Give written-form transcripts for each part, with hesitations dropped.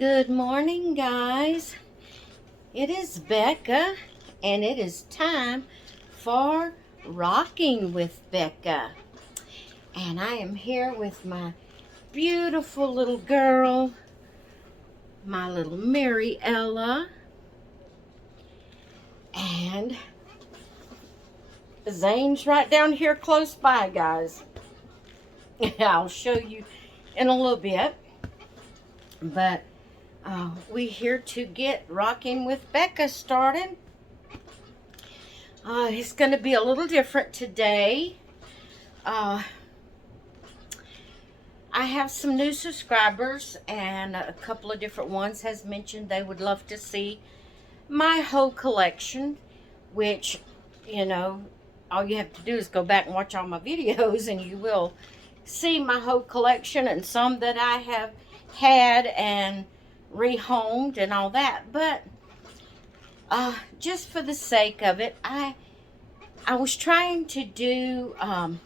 Good morning, guys. It is Becca, and it is time for Rocking with Becca. And I am here with my beautiful little girl, my little Mary Ella, and Zane's right down here close by, guys. I'll show you in a little bit, but we here to get Rocking with Becca started. It's going to be a little different today. I have some new subscribers, and a couple of different ones has mentioned they would love to see my whole collection, which, you know, all you have to do is go back and watch all my videos and you will see my whole collection, and some that I have had and rehomed and all that. But just for the sake of it, I was trying to do I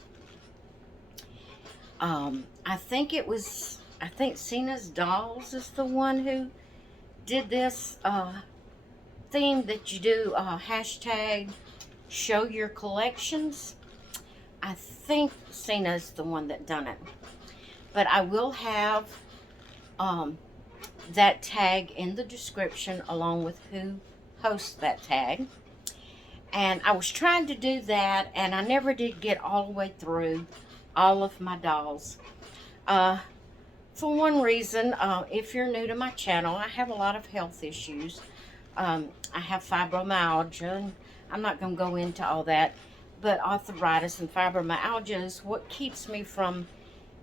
think Cena's Dolls is the one who did this theme that you do, hashtag show your collections. I think Cena's the one that done it, but I will have that tag in the description along with who hosts that tag. And I was trying to do that, and I never did get all the way through all of my dolls. For one reason, if you're new to my channel, I have a lot of health issues. I have fibromyalgia, and I'm not going to go into all that, but arthritis and fibromyalgia is what keeps me from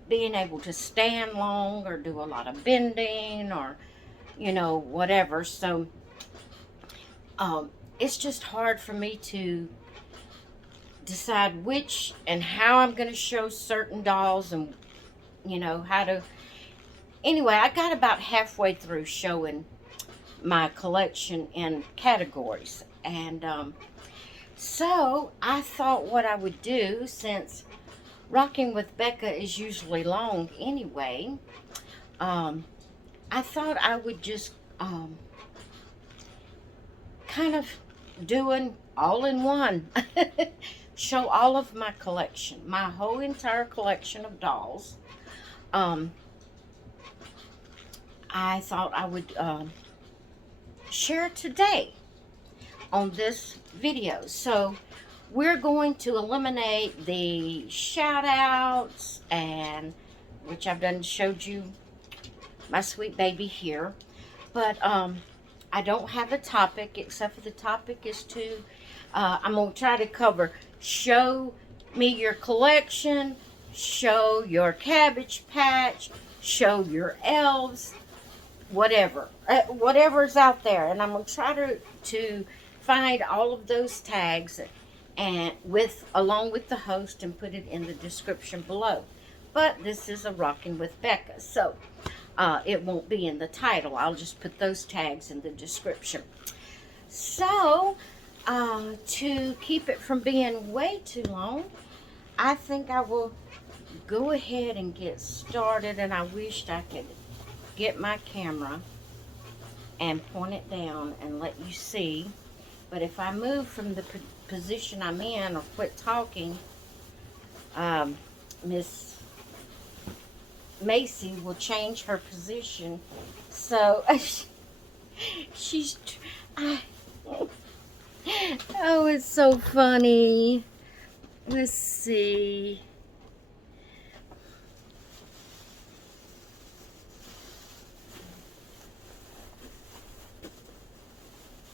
being able to stand long or do a lot of bending or, you know, whatever. So, it's just hard for me to decide which and how I'm going to show certain dolls, and, you know, how to. Anyway, I got about halfway through showing my collection in categories, and so I thought what I would do, since Rocking with Becca is usually long anyway, I thought I would just kind of doing all in one. Show all of my collection, my whole entire collection of dolls. I thought I would share today on this video. So we're going to eliminate the shout outs, and which I've done showed you my sweet baby here, but I don't have a topic, except for the topic is to I'm going to try to cover show me your collection, show your Cabbage Patch, show your elves, whatever, whatever's out there. And I'm going to try to find all of those tags and along with the host, and put it in the description below. But this is a Rocking with Becca, so it won't be in the title. I'll just put those tags in the description. So to keep it from being way too long, I think I will go ahead and get started. And I wished I could get my camera and point it down and let you see, but if I move from the position I'm in or quit talking, Miss Macy will change her position. So she's oh, it's so funny. Let's see.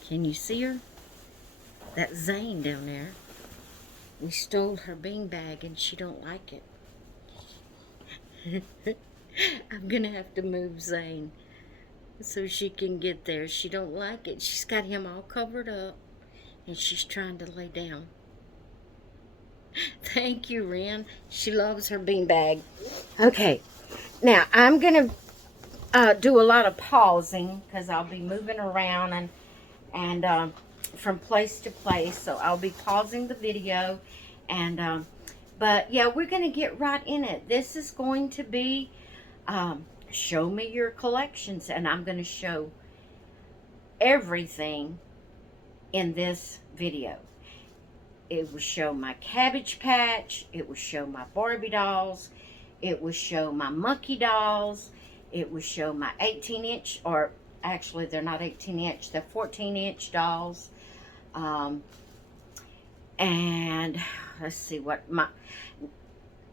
Can you see her? That's Zane down there. We stole her beanbag and she don't like it. I'm gonna have to move Zane so she can get there. She don't like it. She's got him all covered up and she's trying to lay down. Thank you, Ren. She loves her beanbag. Okay, now I'm gonna do a lot of pausing because I'll be moving around and from place to place, so I'll be pausing the video. And but yeah, we're gonna get right in it. This is going to be show me your collections, and I'm going to show everything in this video. It will show my Cabbage Patch, it will show my Barbie dolls, it will show my monkey dolls, it will show my 18-inch, or actually they're not 18-inch, they're 14-inch dolls. And let's see what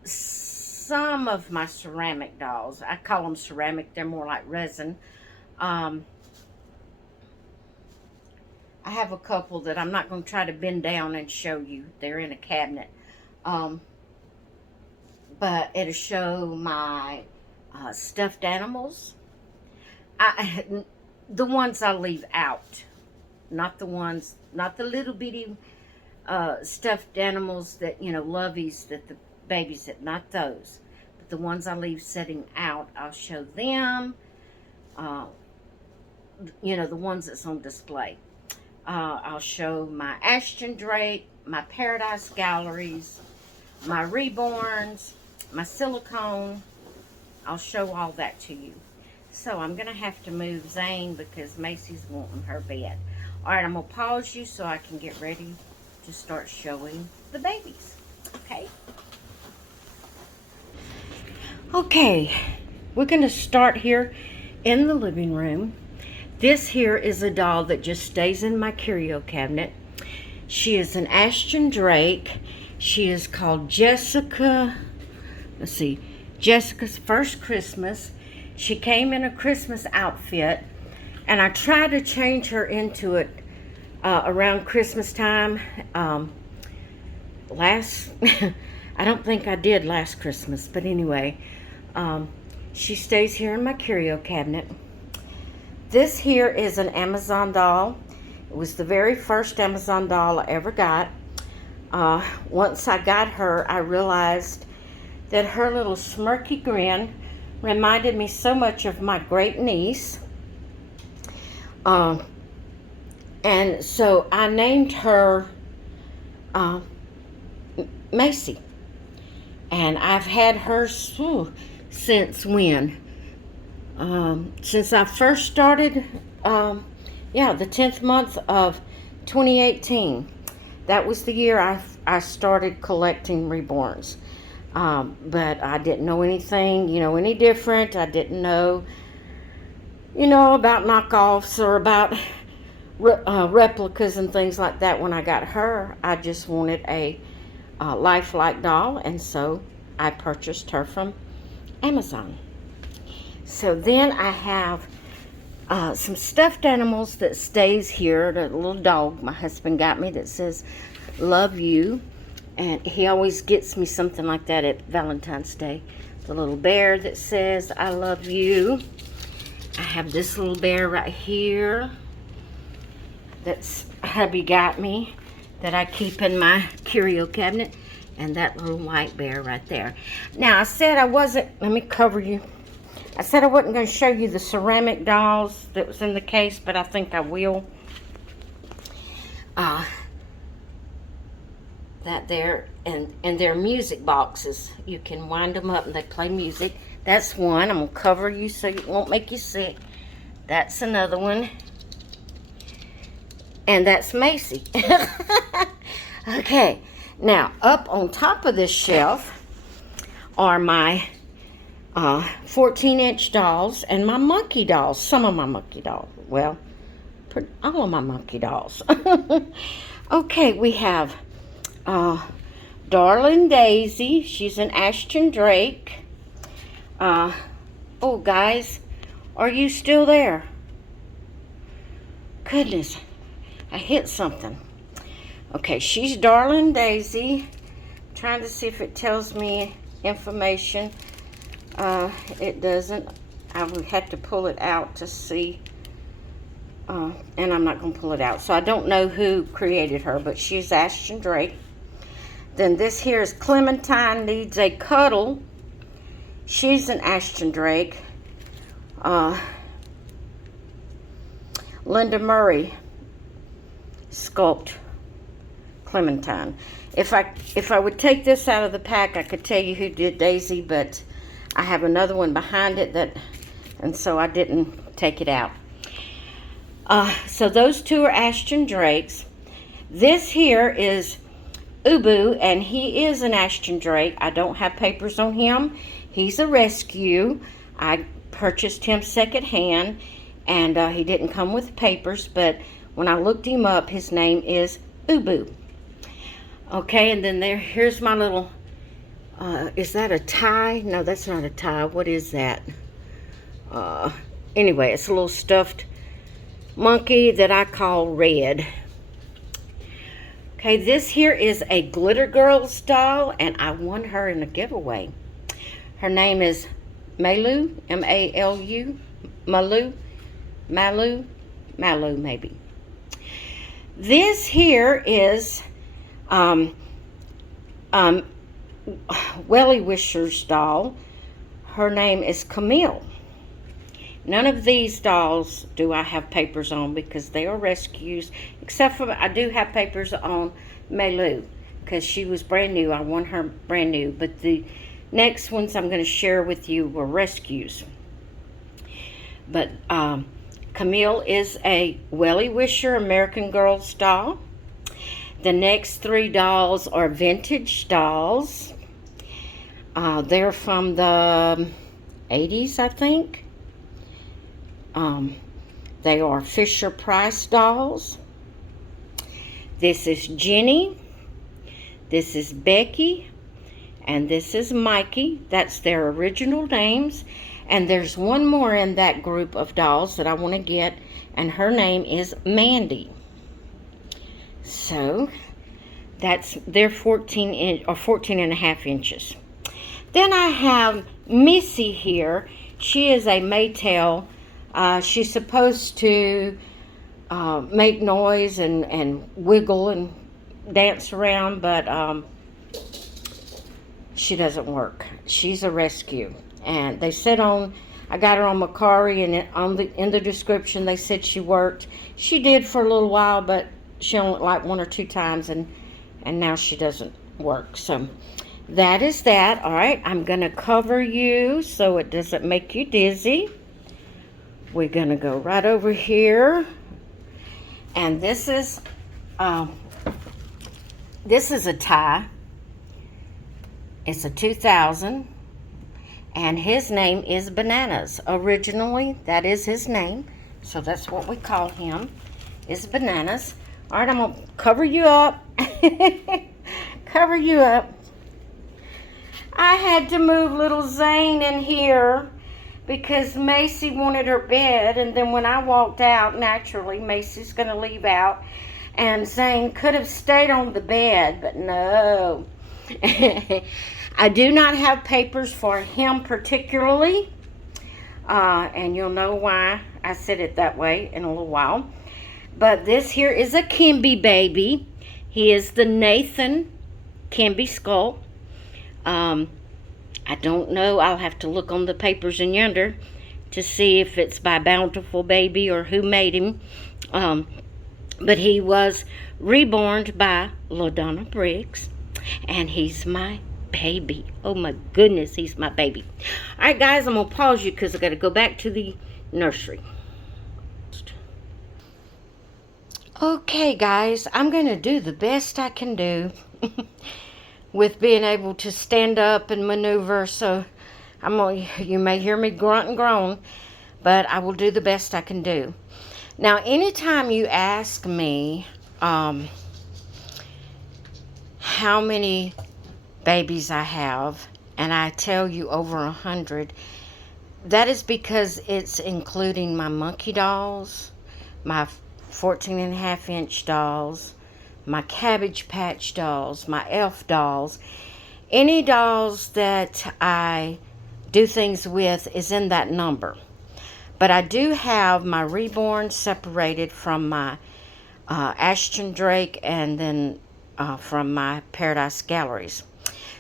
some of my ceramic dolls, I call them ceramic, they're more like resin. I have a couple that I'm not going to try to bend down and show you. They're in a cabinet. But it'll show my stuffed animals. The ones I leave out. Not the little bitty stuffed animals that, loveys that the babies that, not those. But the ones I leave setting out, I'll show them. The ones that's on display. I'll show my Ashton Drake, my Paradise Galleries, my Reborns, my silicone. I'll show all that to you. So I'm going to have to move Zane because Macy's wanting her bed. Alright, I'm going to pause you so I can get ready to start showing the babies. Okay? Okay, we're going to start here in the living room. This here is a doll that just stays in my curio cabinet. She is an Ashton Drake. She is called Jessica. Let's see. Jessica's First Christmas. She came in a Christmas outfit, and I tried to change her into it around Christmas time. I don't think I did last Christmas, but anyway, she stays here in my curio cabinet. This here is an Amazon doll. It was the very first Amazon doll I ever got. Once I got her, I realized that her little smirky grin reminded me so much of my great niece. And so I named her Macy. And I've had her since when? Since I first started, the 10th month of 2018. That was the year I started collecting Reborns. But I didn't know anything, any different. I didn't know, about knockoffs or about replicas and things like that. When I got her, I just wanted a lifelike doll, and so I purchased her from Amazon. So then I have some stuffed animals that stays here. The little dog my husband got me that says, "Love you." And he always gets me something like that at Valentine's Day. The little bear that says, "I love you." I have this little bear right here that's hubby got me that I keep in my curio cabinet. And that little white bear right there. Now, I said I wasn't, let me cover you. I said I wasn't going to show you the ceramic dolls that was in the case, but I think I will. That there, and they're music boxes. You can wind them up and they play music. That's one. I'm going to cover you so it won't make you sick. That's another one. And that's Macy. Okay. Now, up on top of this shelf are my 14-inch dolls and my monkey dolls. Some of my monkey dolls. Well, all of my monkey dolls. Okay, we have Darling Daisy. She's an Ashton Drake. Oh, guys, are you still there? Goodness, I hit something. Okay, she's Darling Daisy. Trying to see if it tells me information. It doesn't. I would have to pull it out to see. And I'm not going to pull it out. So I don't know who created her, but she's Ashton Drake. Then this here is Clementine Needs a Cuddle. She's an Ashton Drake. Linda Murray sculpt Clementine. If I would take this out of the pack, I could tell you who did Daisy, but I have another one behind it that and so I didn't take it out. So those two are Ashton Drakes. This here is Ubu, and he is an Ashton Drake. I don't have papers on him. He's a rescue. I purchased him secondhand, and he didn't come with papers, but when I looked him up, his name is Ubu. Okay, and then here's my little, is that a tie? No, that's not a tie. What is that? Anyway, it's a little stuffed monkey that I call Red. Okay, this here is a Glitter Girls doll, and I won her in a giveaway. Her name is Malu, M-A-L-U, Malu, maybe. This here is Welly Wisher's doll. Her name is Camille. None of these dolls do I have papers on because they are rescues, except for I do have papers on Malu because she was brand new. I won her brand new, but the next ones I'm going to share with you were rescues. But Camille is a Welly Wisher American Girls doll. The next three dolls are vintage dolls. They're from the 80s, I think. They are Fisher Price dolls. This is Jenny. This is Becky. And this is Mikey. That's their original names. And there's one more in that group of dolls that I want to get, and her name is Mandy. So they're 14 and a half inches. Then I have Missy here. She is a Maytale. She's supposed to make noise and wiggle and dance around, but she doesn't work. She's a rescue. And they said I got her on Macari, and in the description they said she worked. She did for a little while, but she only like 1 or 2 times, and now she doesn't work. So that is that. All right, I'm going to cover you so it doesn't make you dizzy. We're going to go right over here. And this is a tie. It's a 2000. And his name is Bananas. Originally, that is his name. So that's what we call him, is Bananas. All right, I'm going to cover you up. Cover you up. I had to move little Zane in here because Macy wanted her bed. And then when I walked out, naturally, Macy's going to leave out. And Zane could have stayed on the bed, but no. I do not have papers for him particularly, and you'll know why I said it that way in a little while. But this here is a Kimby baby. He is the Nathan Kimby skull. I don't know. I'll have to look on the papers in yonder to see if it's by Bountiful Baby or who made him. But he was reborn by LaDonna Briggs, and he's my baby. Oh my goodness, he's my baby. All right, guys, I'm gonna pause you because I got to go back to the nursery. Okay, guys, I'm gonna do the best I can do with being able to stand up and maneuver. So you may hear me grunt and groan, but I will do the best I can do. Now, anytime you ask me how many babies I have, and I tell you over 100, that is because it's including my monkey dolls, my 14.5-inch dolls, my Cabbage Patch dolls, my elf dolls. Any dolls that I do things with is in that number. But I do have my reborn separated from my Ashton Drake, and then from my Paradise Galleries.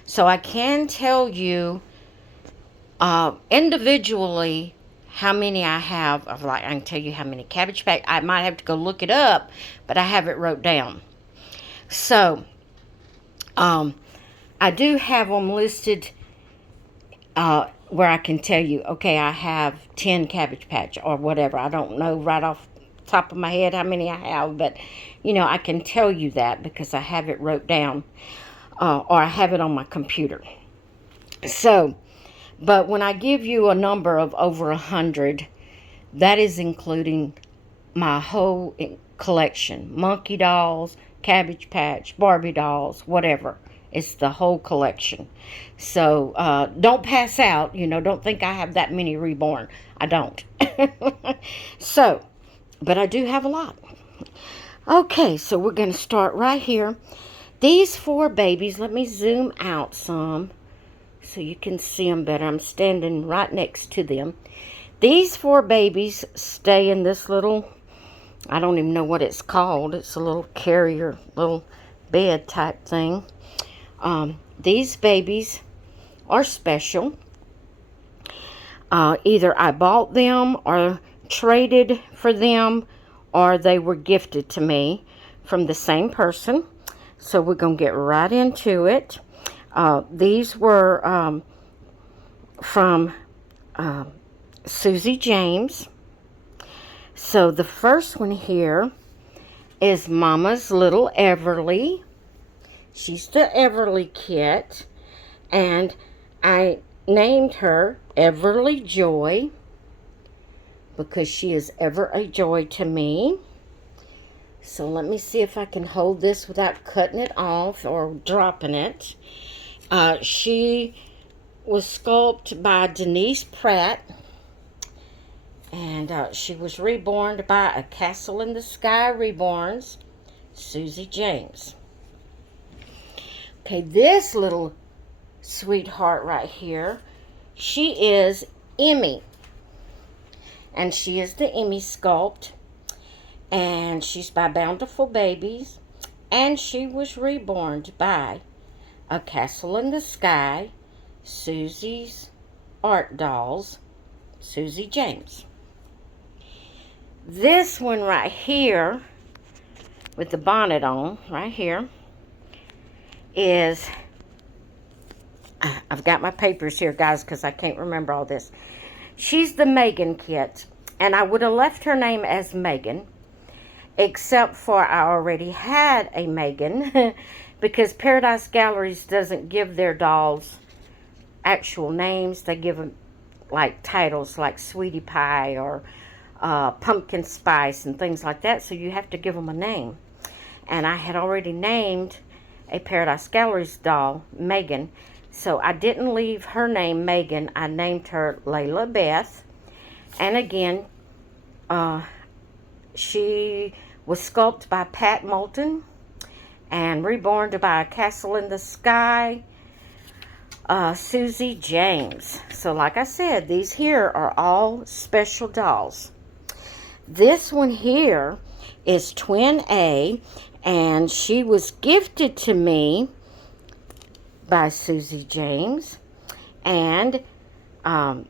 So I can tell you individually how many I have. I can tell you how many Cabbage Patch. I might have to go look it up, but I have it wrote down. So I do have them listed where I can tell you, okay, I have 10 Cabbage Patch or whatever. I don't know right off the top of my head how many I have, but, you know, I can tell you that because I have it wrote down, or I have it on my computer. So, but when I give you a number of over 100, that is including my whole collection. Monkey dolls, Cabbage Patch, Barbie dolls, whatever. It's the whole collection. So don't pass out. You know, don't think I have that many reborn. I don't. So, but I do have a lot. Okay, so we're going to start right here. These 4 babies, let me zoom out some so you can see them better. I'm standing right next to them. These 4 babies stay in this little, I don't even know what it's called. It's a little carrier, little bed type thing. These babies are special. Either I bought them or traded for them, or they were gifted to me from the same person. So we're going to get right into it. These were from Susie James. So the first one here is Mama's Little Everly. She's the Everly kit, and I named her Everly Joy because she is ever a joy to me. So let me see if I can hold this without cutting it off or dropping it. She was sculpted by Denise Pratt, and she was reborn by a Castle in the Sky Reborns, Susie James. Okay, this little sweetheart right here, she is Emmy. And she is the Emmy sculpt. And she's by Bountiful Babies. And she was reborn by a Castle in the Sky, Susie's Art Dolls, Susie James. This one right here, with the bonnet on, right here, is, I've got my papers here, guys, because I can't remember all this. She's the Megan kit, and I would have left her name as Megan, except for I already had a Megan, because Paradise Galleries doesn't give their dolls actual names. They give them like titles like Sweetie Pie or Pumpkin Spice and things like that, so you have to give them a name. And I had already named a Paradise Galleries doll Megan, so I didn't leave her name Megan. I named her Layla Beth. And again, she was sculpted by Pat Moulton and reborn by a Castle in the Sky, Susie James. So like I said, these here are all special dolls. This one here is Twin A, and she was gifted to me by Susie James. And what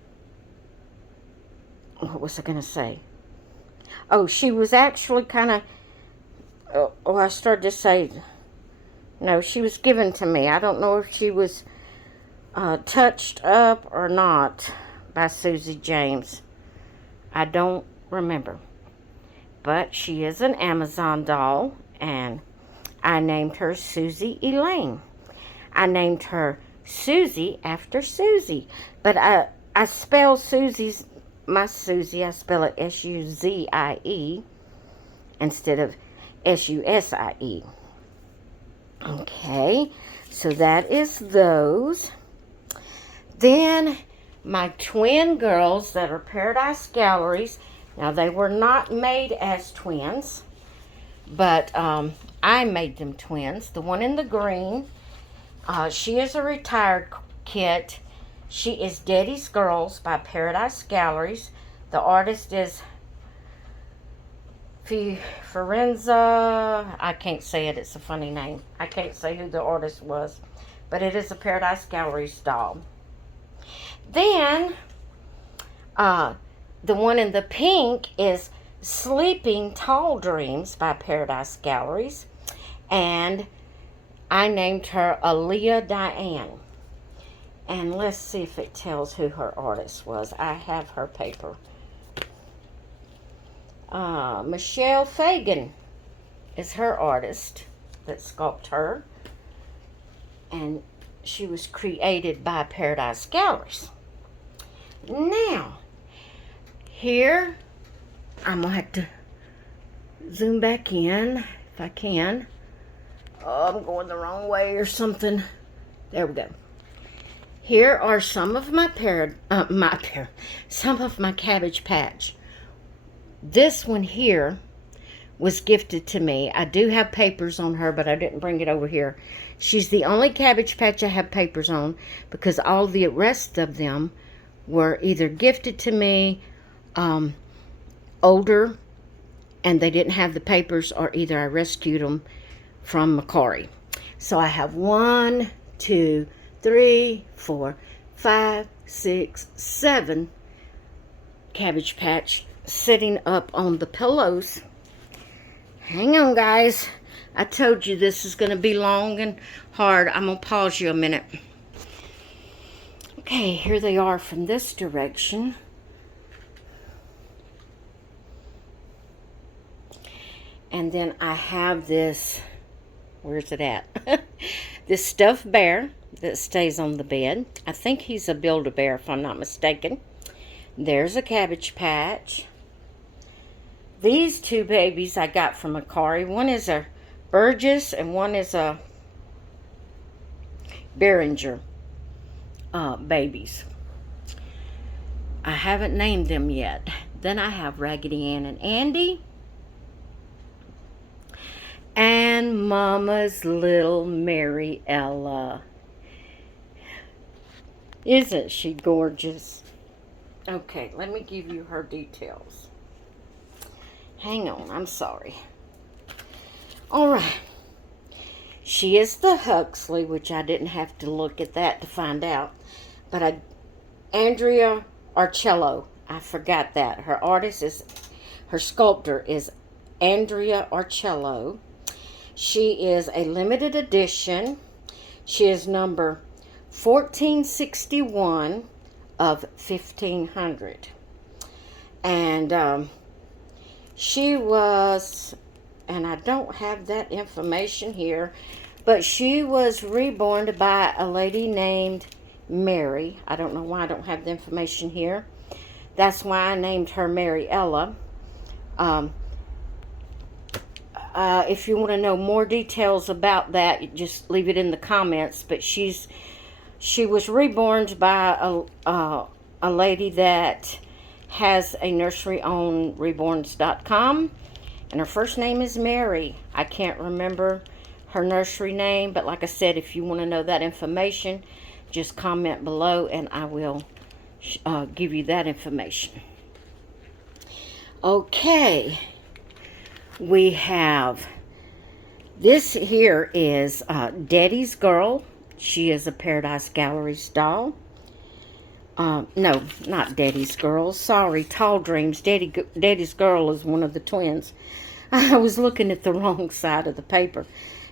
was I going to say? Oh, she was actually kind of, I started to say, no, she was given to me. I don't know if she was touched up or not by Susie James. I don't remember. But she is an Amazon doll, and I named her Susie Elaine. I named her Susie after Susie. But I spell my Susie, I spell it S-U-Z-I-E instead of S-U-S-I-E. Okay, so that is those. Then my twin girls that are Paradise Galleries. Now, they were not made as twins, but I made them twins. The one in the green, she is a retired kit. She is Daddy's Girls by Paradise Galleries. The artist is Firenza. I can't say it. It's a funny name. I can't say who the artist was, but it is a Paradise Galleries doll. Then, the one in the pink is Sleeping Tall Dreams by Paradise Galleries. And I named her Aaliyah Diane. And let's see if it tells who her artist was. I have her paper. Michelle Fagan is her artist that sculpted her. And she was created by Paradise Galleries. Now, here, I'm going to have to zoom back in if I can. Oh, I'm going the wrong way or something. There we go. Here are some of my some of my Cabbage Patch. This one here was gifted to me. I do have papers on her, but I didn't bring it over here. She's the only Cabbage Patch I have papers on because all the rest of them were either gifted to me, older, and they didn't have the papers, or either I rescued them from Macari. So I have 1, 2, 3, 4, 5, 6, 7 Cabbage Patch sitting up on the pillows. Hang on, guys. I told you this is going to be long and hard. I'm going to pause you a minute. Okay, here they are from this direction. And then I have this, where's it at? This stuffed bear that stays on the bed. I think he's a Build-A-Bear if I'm not mistaken. There's a Cabbage Patch. These two babies I got from Macari. One is a Burgess and one is a Behringer babies. I haven't named them yet. Then I have Raggedy Ann and Andy. And Mama's little Mary Ella. Isn't she gorgeous? Okay, let me give you her details. Hang on, I'm sorry. Alright. She is the Huxley, which I didn't have to look at that to find out. But Andrea Arcello. I forgot that. Her sculptor is Andrea Arcello. She is a limited edition. She is number 1461 of 1500. And she was, and I don't have that information here, but she was reborn by a lady named Mary. I don't know why I don't have the information here. That's why I named her Mary Ella. If you want to know more details about that, just leave it in the comments. But she was reborn by a lady that has a nursery on reborns.com, and her first name is Mary. I can't remember her nursery name, but like I said, if you want to know that information, just comment below and I will give you that information. Okay, we have this here is Daddy's Girl. She is a Paradise Galleries doll. No, not Daddy's Girl. Sorry, Tall Dreams. Daddy's Girl is one of the twins. I was looking at the wrong side of the paper.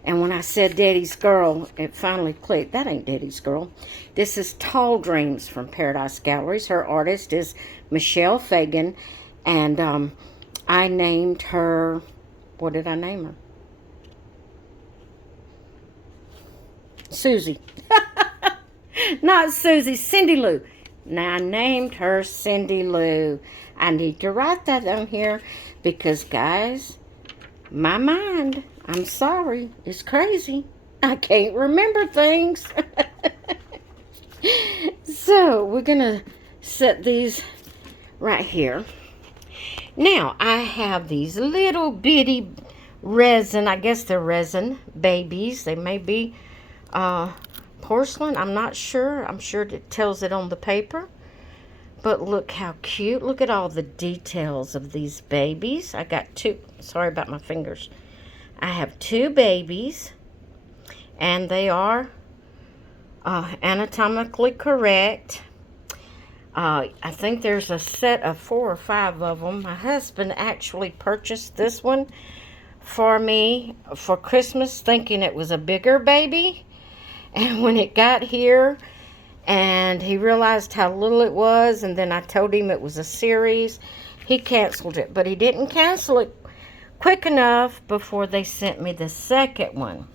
And when I said Daddy's Girl, it finally clicked. That ain't Daddy's Girl. This is Tall Dreams from Paradise Galleries. Her artist is Michelle Fagan. And I named her... What did I name her? Susie. Not Susie. Cindy Lou. Now, I named her Cindy Lou. I need to write that on here because, guys, my mind, I'm sorry, is crazy. I can't remember things. So, we're going to set these right here. Now, I have these little bitty resin, I guess they're resin babies. They may be porcelain. I'm not sure. I'm sure it tells it on the paper. But look how cute. Look at all the details of these babies. I got two. Sorry about my fingers. I have two babies. And they are anatomically correct. I think there's a set of 4 or 5 of them. My husband actually purchased this one for me for Christmas, thinking it was a bigger baby. And when it got here, and he realized how little it was, and then I told him it was a series. He canceled it, but he didn't cancel it quick enough before they sent me the second one.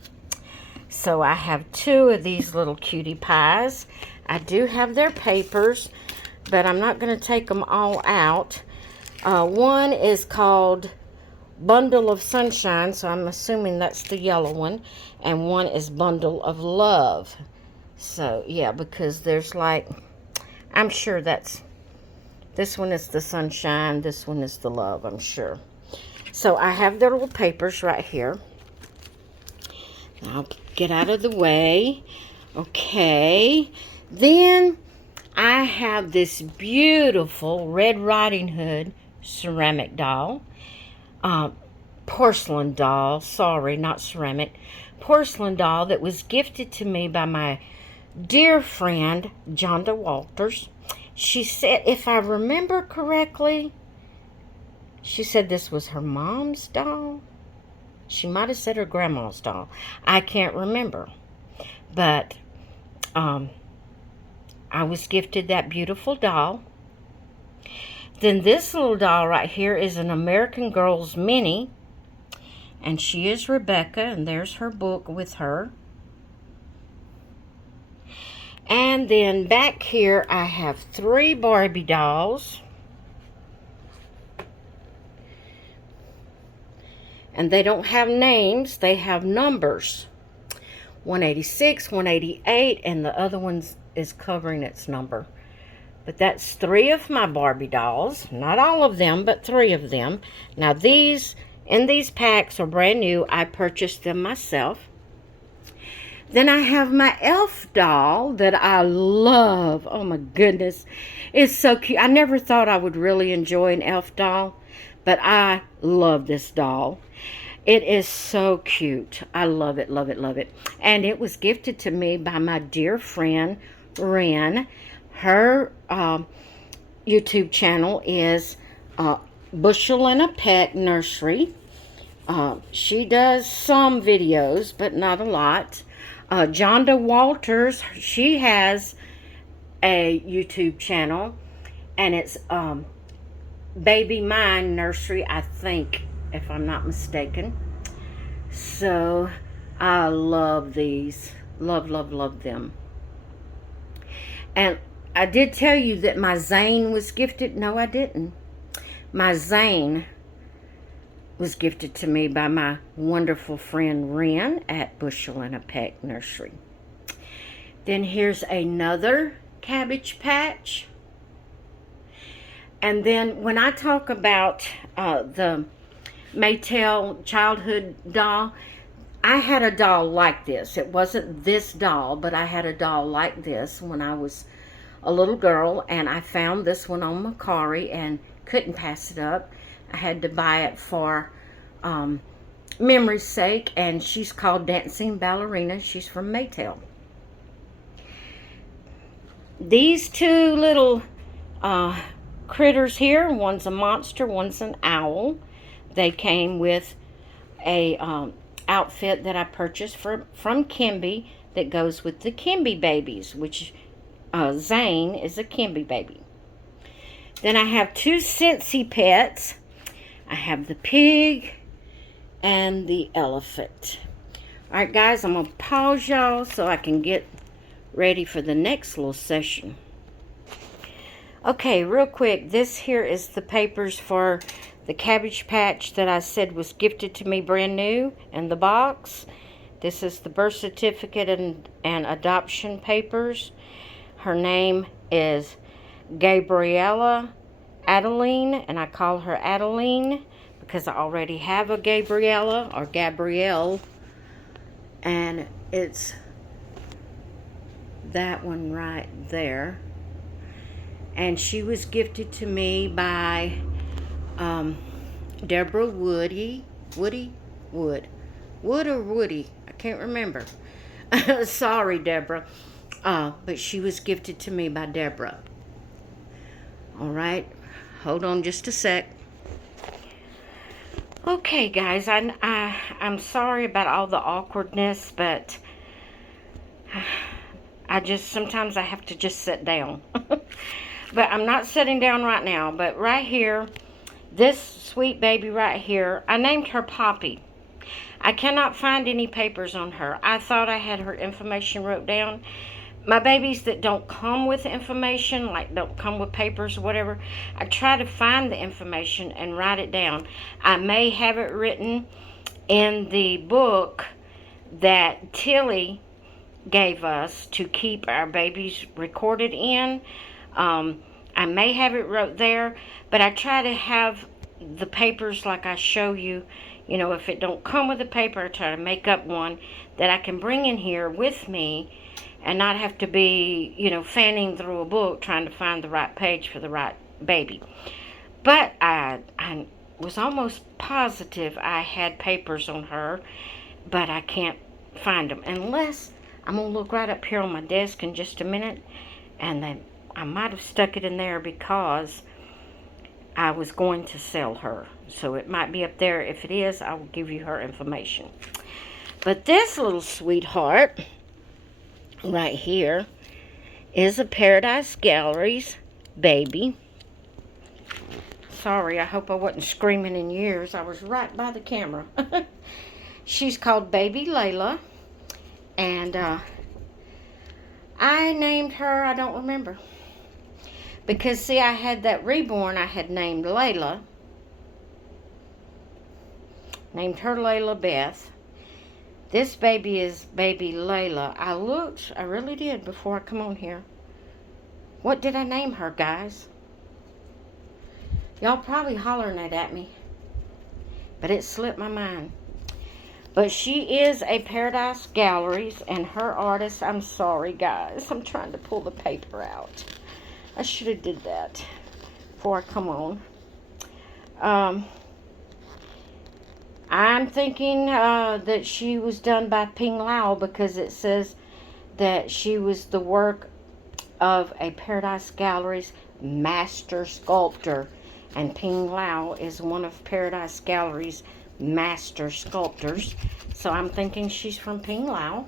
So I have two of these little cutie pies. I do have their papers, but I'm not going to take them all out. One is called Bundle of Sunshine, so I'm assuming that's the yellow one. And one is Bundle of Love. So, yeah, because there's like, I'm sure that's, this one is the sunshine, this one is the love, I'm sure. So I have their little papers right here. I'll get out of the way. Okay. Then I have this beautiful Red Riding Hood ceramic doll. Porcelain doll. Sorry, not ceramic. Porcelain doll that was gifted to me by my dear friend, Jonda Walters. She said, if I remember correctly, she said this was her mom's doll. She might have said her grandma's doll. I can't remember. But I was gifted that beautiful doll. Then this little doll right here is an American Girl's Mini. And she is Rebecca, and there's her book with her. And then back here I have 3 Barbie dolls. And they don't have names, they have numbers. 186, 188, and the other one is covering its number. But that's 3 of my Barbie dolls. Not all of them, but 3 of them. Now these, in these packs, are brand new. I purchased them myself. Then I have my elf doll that I love. Oh my goodness. It's so cute. I never thought I would really enjoy an elf doll, but I love this doll. It is so cute. I love it, love it, love it. And it was gifted to me by my dear friend, Ren. Her YouTube channel is Bushel and a Pet Nursery. She does some videos, but not a lot. Jonda Walters, she has a YouTube channel, and it's Baby Mine Nursery, I think, if I'm not mistaken. So I love these. Love, love, love them. And I did tell you that my Zane was gifted. No, I didn't. My Zane was gifted to me by my wonderful friend Ren at Bushel and a Pet Nursery. Then here's another Cabbage Patch. And then when I talk about the Maytel childhood doll, I had a doll like this. It wasn't this doll, but I had a doll like this when I was a little girl, and I found this one on Macari and couldn't pass it up. I had to buy it for memory's sake, and she's called Dancing Ballerina. She's from Maytel. These 2 little critters here, one's a monster, one's an owl. They came with a outfit that I purchased from Kimby that goes with the Kimby babies, which Zane is a Kimby baby. Then I have 2 Scentsy pets. I have the pig and the elephant. Alright guys, I'm going to pause y'all so I can get ready for the next little session. Okay, real quick, this here is the papers for the Cabbage Patch that I said was gifted to me brand new in the box. This is the birth certificate and adoption papers. Her name is Gabriella Adeline, and I call her Adeline because I already have a Gabriella or Gabrielle, and it's that one right there. And she was gifted to me by Deborah Wood or Woody, I can't remember. Sorry, Deborah. But she was gifted to me by Deborah. All right, hold on just a sec. Okay, guys, I'm sorry about all the awkwardness, but Sometimes I have to just sit down. But I'm not sitting down right now. But right here, this sweet baby right here, I named her Poppy. I cannot find any papers on her. I thought I had her information wrote down. My babies that don't come with information, like don't come with papers or whatever, I try to find the information and write it down. I may have it written in the book that Tilly gave us to keep our babies recorded in. I may have it wrote there, but I try to have the papers like I show you. You know, if it don't come with a paper, I try to make up one that I can bring in here with me and not have to be, you know, fanning through a book trying to find the right page for the right baby. But I was almost positive I had papers on her, but I can't find them unless I'm going to look right up here on my desk in just a minute, and then I might have stuck it in there because I was going to sell her. So it might be up there. If it is, I will give you her information. But this little sweetheart right here is a Paradise Galleries baby. Sorry, I hope I wasn't screaming in your ears. I was right by the camera. She's called Baby Layla. And I named her, I don't remember. Because, see, I had that reborn I had named Layla. Named her Layla Beth. This baby is Baby Layla. I really did before I come on here. What did I name her, guys? Y'all probably hollering it at me. But it slipped my mind. But she is a Paradise Galleries, and her artist, I'm sorry, guys. I'm trying to pull the paper out. I should have did that before I come on. I'm thinking that she was done by Ping Lao because it says that she was the work of a Paradise Galleries master sculptor. And Ping Lao is one of Paradise Galleries' master sculptors. So I'm thinking she's from Ping Lao.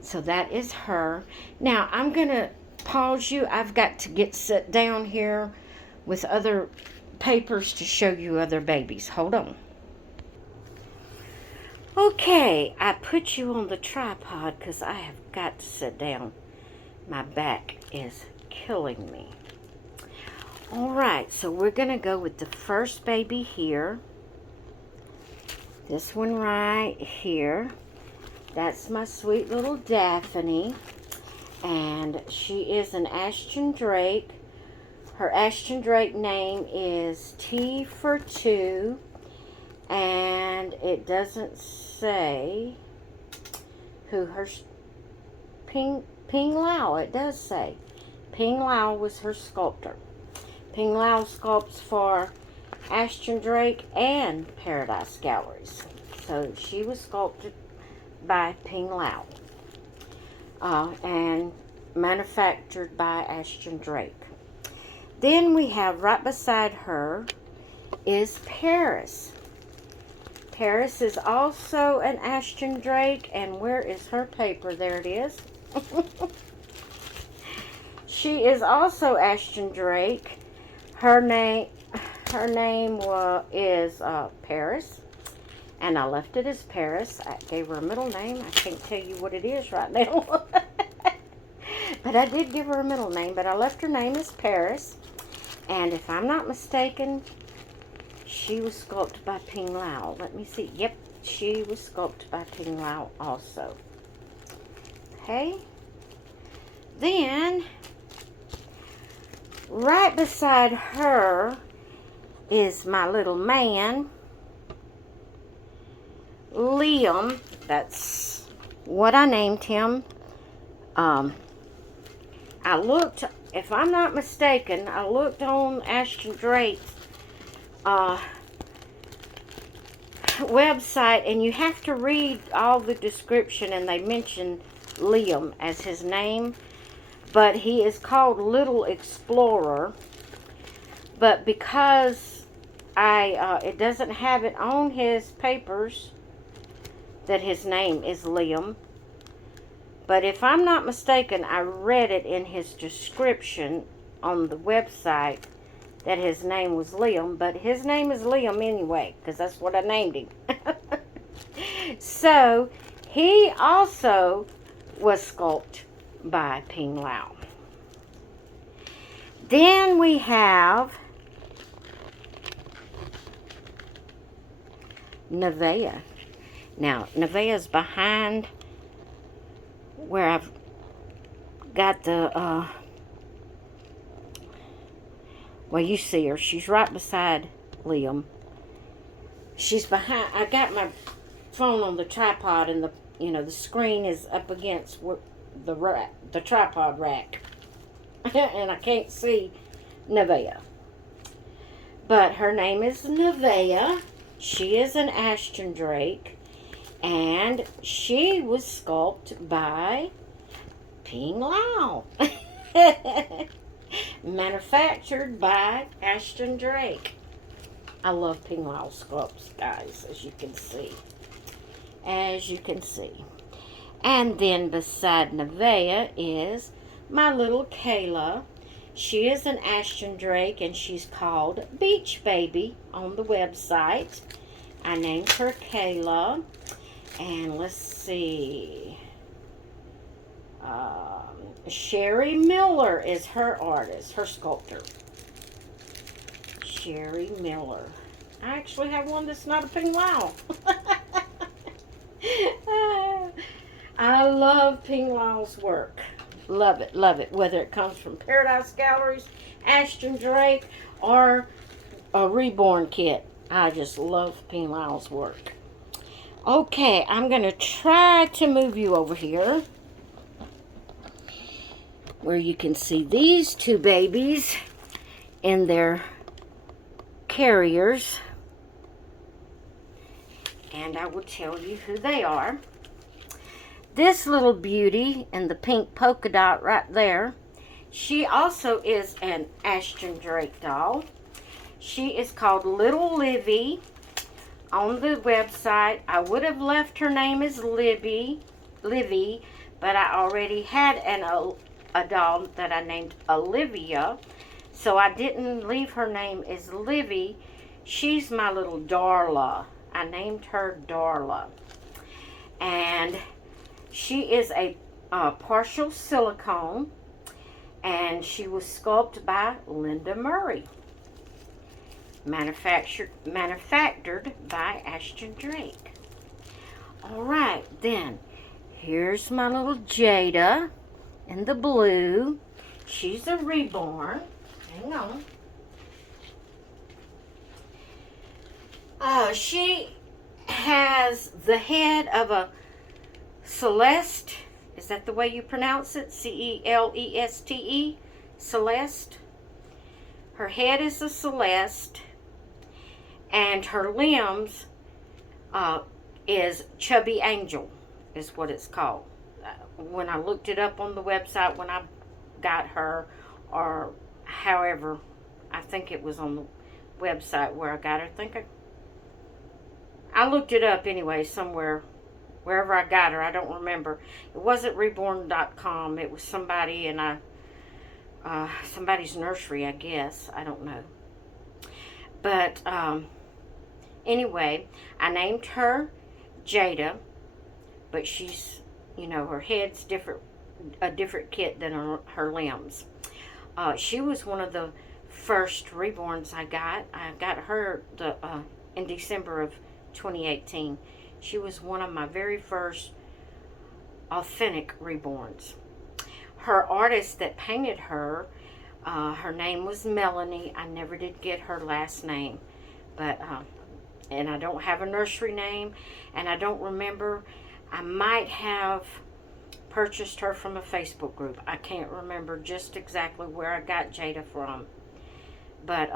So that is her. Now I'm going to pause you. I've got to sit down here with other papers to show you other babies. Hold on. Okay, I put you on the tripod because I have got to sit down. My back is killing me. Alright, so we're going to go with the first baby here. This one right here. That's my sweet little Daphne. And she is an Ashton Drake. Her Ashton Drake name is T for 2. And it doesn't say who her... Ping Lao, it does say. Ping Lao was her sculptor. Ping Lao sculpts for Ashton Drake and Paradise Galleries. So she was sculpted by Ping Lao. And manufactured by Ashton Drake. Then we have right beside her is Paris. Paris is also an Ashton Drake, and where is her paper? There it is. She is also Ashton Drake. Her name is Paris, and I left it as Paris. I gave her a middle name. I can't tell you what it is right now. But I did give her a middle name, but I left her name as Paris. And if I'm not mistaken, she was sculpted by Ping Lao. Let me see. Yep, she was sculpted by Ping Lao also. Okay. Then, right beside her is my little man, Liam. That's what I named him. I looked, if I'm not mistaken, I looked on Ashton Drake's website, and you have to read all the description, and they mention Liam as his name, but he is called Little Explorer. But because it doesn't have it on his papers that his name is Liam, But if I'm not mistaken, I read it in his description on the website that his name was Liam. But his name is Liam anyway, because that's what I named him. So, he also was sculpted by Ping Lao. Then we have Nevaeh. Now, Nevaeh's behind where I've got the, well, you see her. She's right beside Liam. She's behind. I got my phone on the tripod, and the screen is up against the tripod rack. And I can't see Nevaeh. But her name is Nevaeh. She is an Ashton Drake. And she was sculpted by Ping Lao. Manufactured by Ashton Drake. I love Ping Lao sculpts, guys, as you can see. As you can see. And then beside Nevaeh is my little Kayla. She is an Ashton Drake, and she's called Beach Baby on the website. I named her Kayla. And let's see. Sherry Miller is her artist, her sculptor. Sherry Miller. I actually have one that's not a Ping Lao. I love Ping Lao's work. Love it, love it. Whether it comes from Paradise Galleries, Ashton Drake, or a Reborn kit. I just love Ping Lao's work. Okay, I'm going to try to move you over here where you can see these two babies in their carriers. And I will tell you who they are. This little beauty in the pink polka dot right there, she also is an Ashton Drake doll. She is called Little Livy on the website. I would have left her name as Livy, but I already had a doll that I named Olivia, so I didn't leave her name as Livy. She's my little Darla. I named her Darla. And she is a partial silicone, and she was sculpted by Linda Murray. Manufactured by Ashton Drake. Alright, then here's my little Jada in the blue. She's a reborn. Hang on. She has the head of a Celeste. Is that the way you pronounce it? Celeste? Celeste. Her head is a Celeste. And her limbs is Chubby Angel, is what it's called. When I looked it up on the website when I got her, or however, I think it was on the website where I got her. I looked it up anyway somewhere, wherever I got her. I don't remember. It wasn't reborn.com. It was somebody in somebody's nursery, I guess. I don't know. But anyway, I named her Jada, but she's, her head's a different kit than her limbs. She was one of the first reborns I got. I got her in December of 2018. She was one of my very first authentic reborns. Her artist that painted her, her name was Melanie. I never did get her last name, but and I don't have a nursery name, and I don't remember. I might have purchased her from a Facebook group. I can't remember just exactly where I got Jada from, but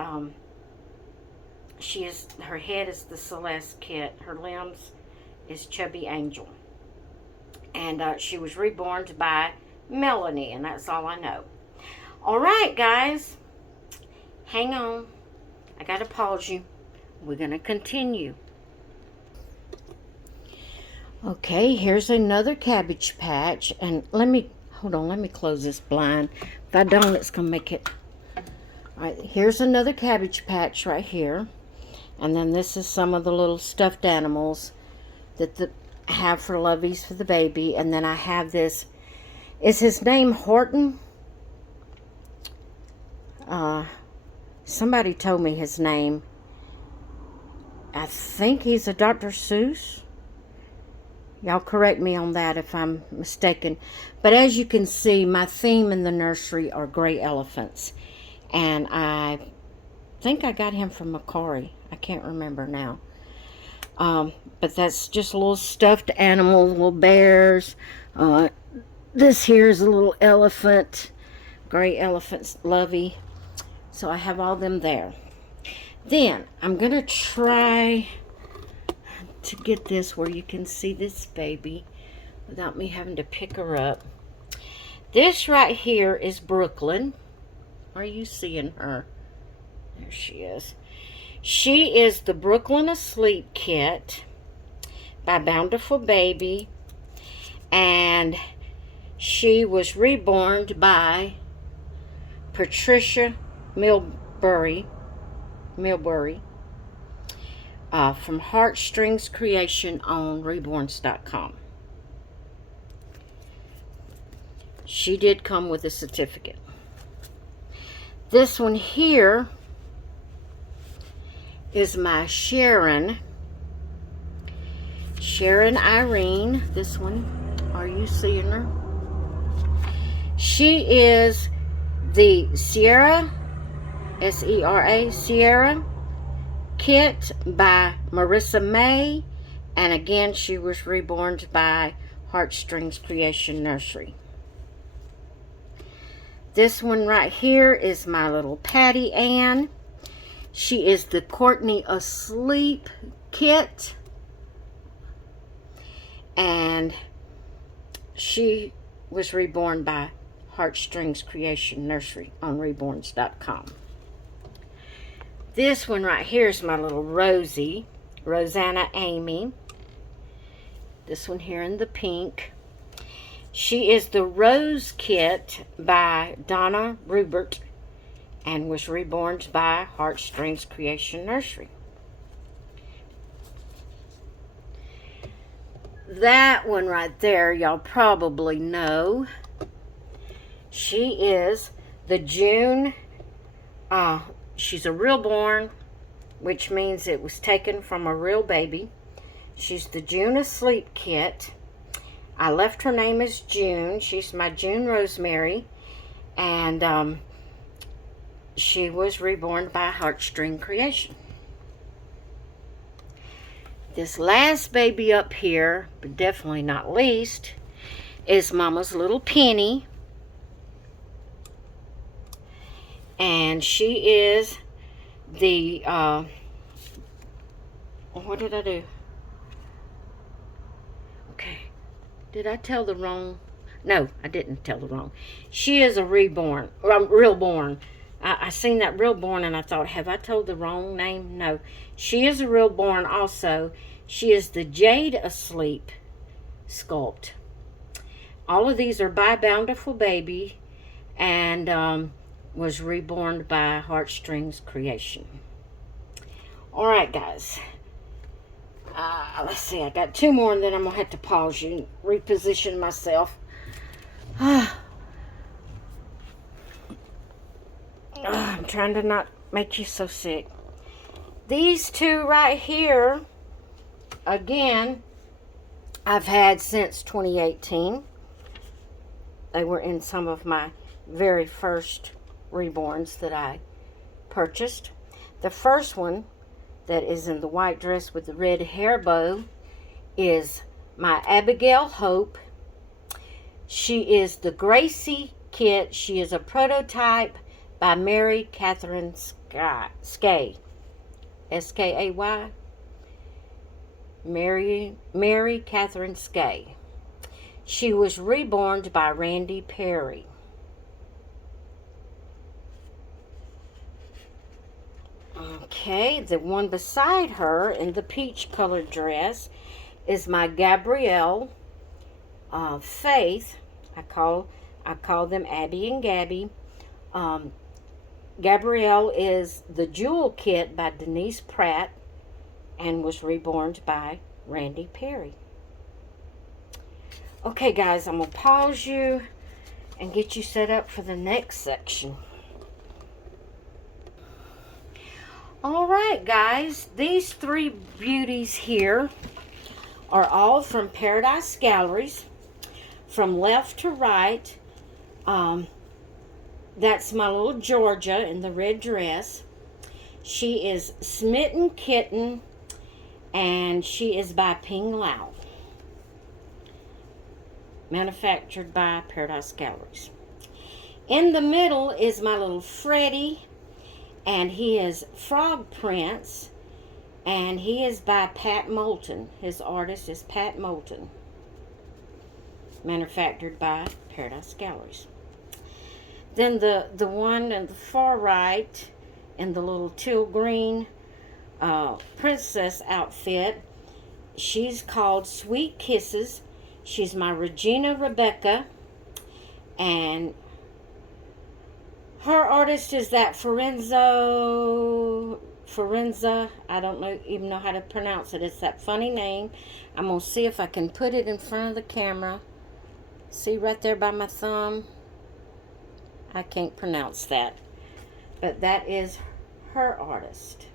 her head is the Celeste kit. Her limbs is Chubby Angel, and she was reborn by Melanie, and that's all I know. All right, guys, hang on. I gotta pause you. We're gonna continue. Okay, here's another Cabbage Patch. And hold on, let me close this blind. If I don't, it's going to make it. All right, here's another Cabbage Patch right here. And then this is some of the little stuffed animals that I have for Lovey's for the baby. And then I have this. Is his name Horton? Somebody told me his name. I think he's a Dr. Seuss. Y'all correct me on that if I'm mistaken. But as you can see, my theme in the nursery are gray elephants. And I think I got him from Macari. I can't remember now. But that's just little stuffed animals, little bears. This here is a little elephant. Gray elephants, Lovey. So I have all them there. Then I'm going to try to get this where you can see this baby without me having to pick her up. This right here is Brooklyn. Are you seeing her? There she is. She is the Brooklyn Asleep Kit by Bountiful Baby. And she was reborn by Patricia Milbury from Heartstrings Creation on Reborns.com. She did come with a certificate. This one here is my Sharon Irene. This one, are you seeing her? She is the Sierra, S-E-R-A, Sierra Kit by Marissa May. And again, she was reborn by Heartstrings Creation Nursery. This one right here is my little Patty Ann. She is the Courtney Asleep Kit. And she was reborn by Heartstrings Creation Nursery on Reborns.com. This one right here is my little Rosie, Rosanna Amy. This one here in the pink. She is the Rose Kit by Donna Rubert and was reborn by Heartstrings Creation Nursery. That one right there, y'all probably know. She is the June, she's a real born, which means it was taken from a real baby. She's the June Asleep Kit. I left her name as June. She's my June Rosemary. And she was reborn by Heartstring Creation. This last baby up here, but definitely not least, is Mama's Little Penny. And she is the, what did I do? Okay. Did I tell the wrong? No, I didn't tell the wrong. She is a reborn, real born. I seen that real born and I thought, have I told the wrong name? No. She is a real born also. She is the Jade Asleep Sculpt. All of these are by Bountiful Baby and was reborn by Heartstrings Creation. All right, guys. Let's see. I got two more and then I'm going to have to pause you and reposition myself. I'm trying to not make you so sick. These two right here, again, I've had since 2018. They were in some of my very first reborns that I purchased. The first one that is in the white dress with the red hair bow is my Abigail Hope. She is the Gracie Kit. She is a prototype by Mary Catherine Skay. S-K-A-Y. Mary Catherine Skay. She was reborn by Randy Perry. Okay, the one beside her in the peach colored dress is my Gabrielle, Faith. I call them Abby and Gabby. Gabrielle is the Jewel Kit by Denise Pratt and was reborn by Randy Perry. Okay, guys, I'm going to pause you and get you set up for the next section. All right, guys, these three beauties here are all from Paradise Galleries, from left to right. That's my little Georgia in the red dress. She is Smitten Kitten, and she is by Ping Lau. Manufactured by Paradise Galleries. In the middle is my little Freddie, and he is Frog Prince, and he is by Pat Moulton. His artist is Pat Moulton. Manufactured by Paradise Galleries. Then the one in the far right, in the little teal green princess outfit, she's called Sweet Kisses. She's my Regina Rebecca, and her artist is that Forenza. I don't even know how to pronounce it. It's that funny name. I'm going to see if I can put it in front of the camera. See right there by my thumb? I can't pronounce that. But that is her artist.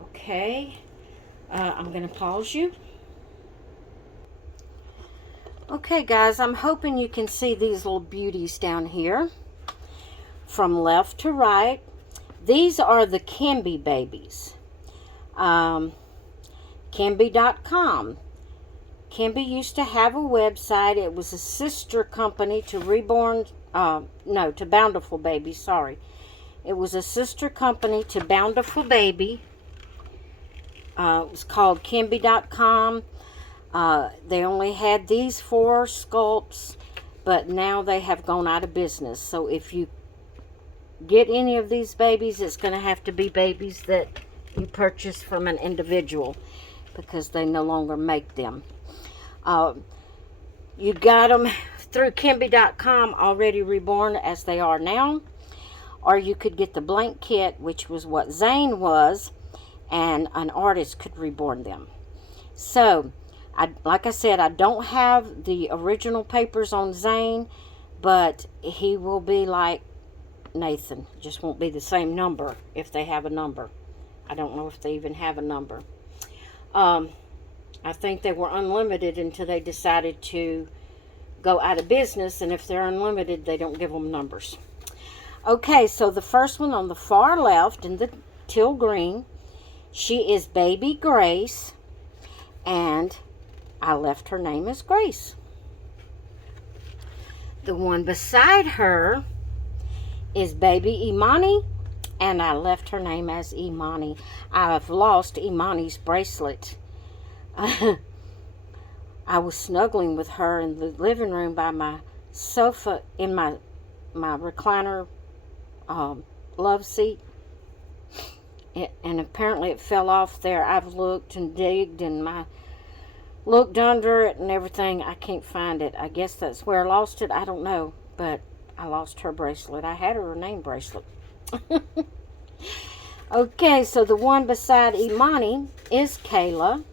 Okay. I'm going to pause you. Okay, guys, I'm hoping you can see these little beauties down here. From left to right. These are the Kimby babies. Kimby.com. Kimby used to have a website. It was a sister company to to Bountiful Baby, sorry. It was a sister company to Bountiful Baby. It was called Kimby.com. They only had these 4 sculpts, but now they have gone out of business. So if you get any of these babies, it's going to have to be babies that you purchase from an individual, because they no longer make them. You got them through Kimby.com already reborn as they are now, or you could get the blank kit, which was what Zane was, and an artist could reborn them. So, like I said, I don't have the original papers on Zane, but he will be like Nathan. Just won't be the same number if they have a number. I don't know if they even have a number. I think they were unlimited until they decided to go out of business, and if they're unlimited, they don't give them numbers. Okay, so the first one on the far left in the teal green, she is Baby Grace, and I left her name as Grace. The one beside her is Baby Imani, and I left her name as Imani. I've lost Imani's bracelet. I was snuggling with her in the living room by my sofa in my recliner love seat. And apparently it fell off there. I've looked and digged and looked under it and everything. I can't find it. I guess that's where I lost it. I don't know. But I lost her bracelet. I had her name bracelet. Okay, so the one beside Imani is Caitlin.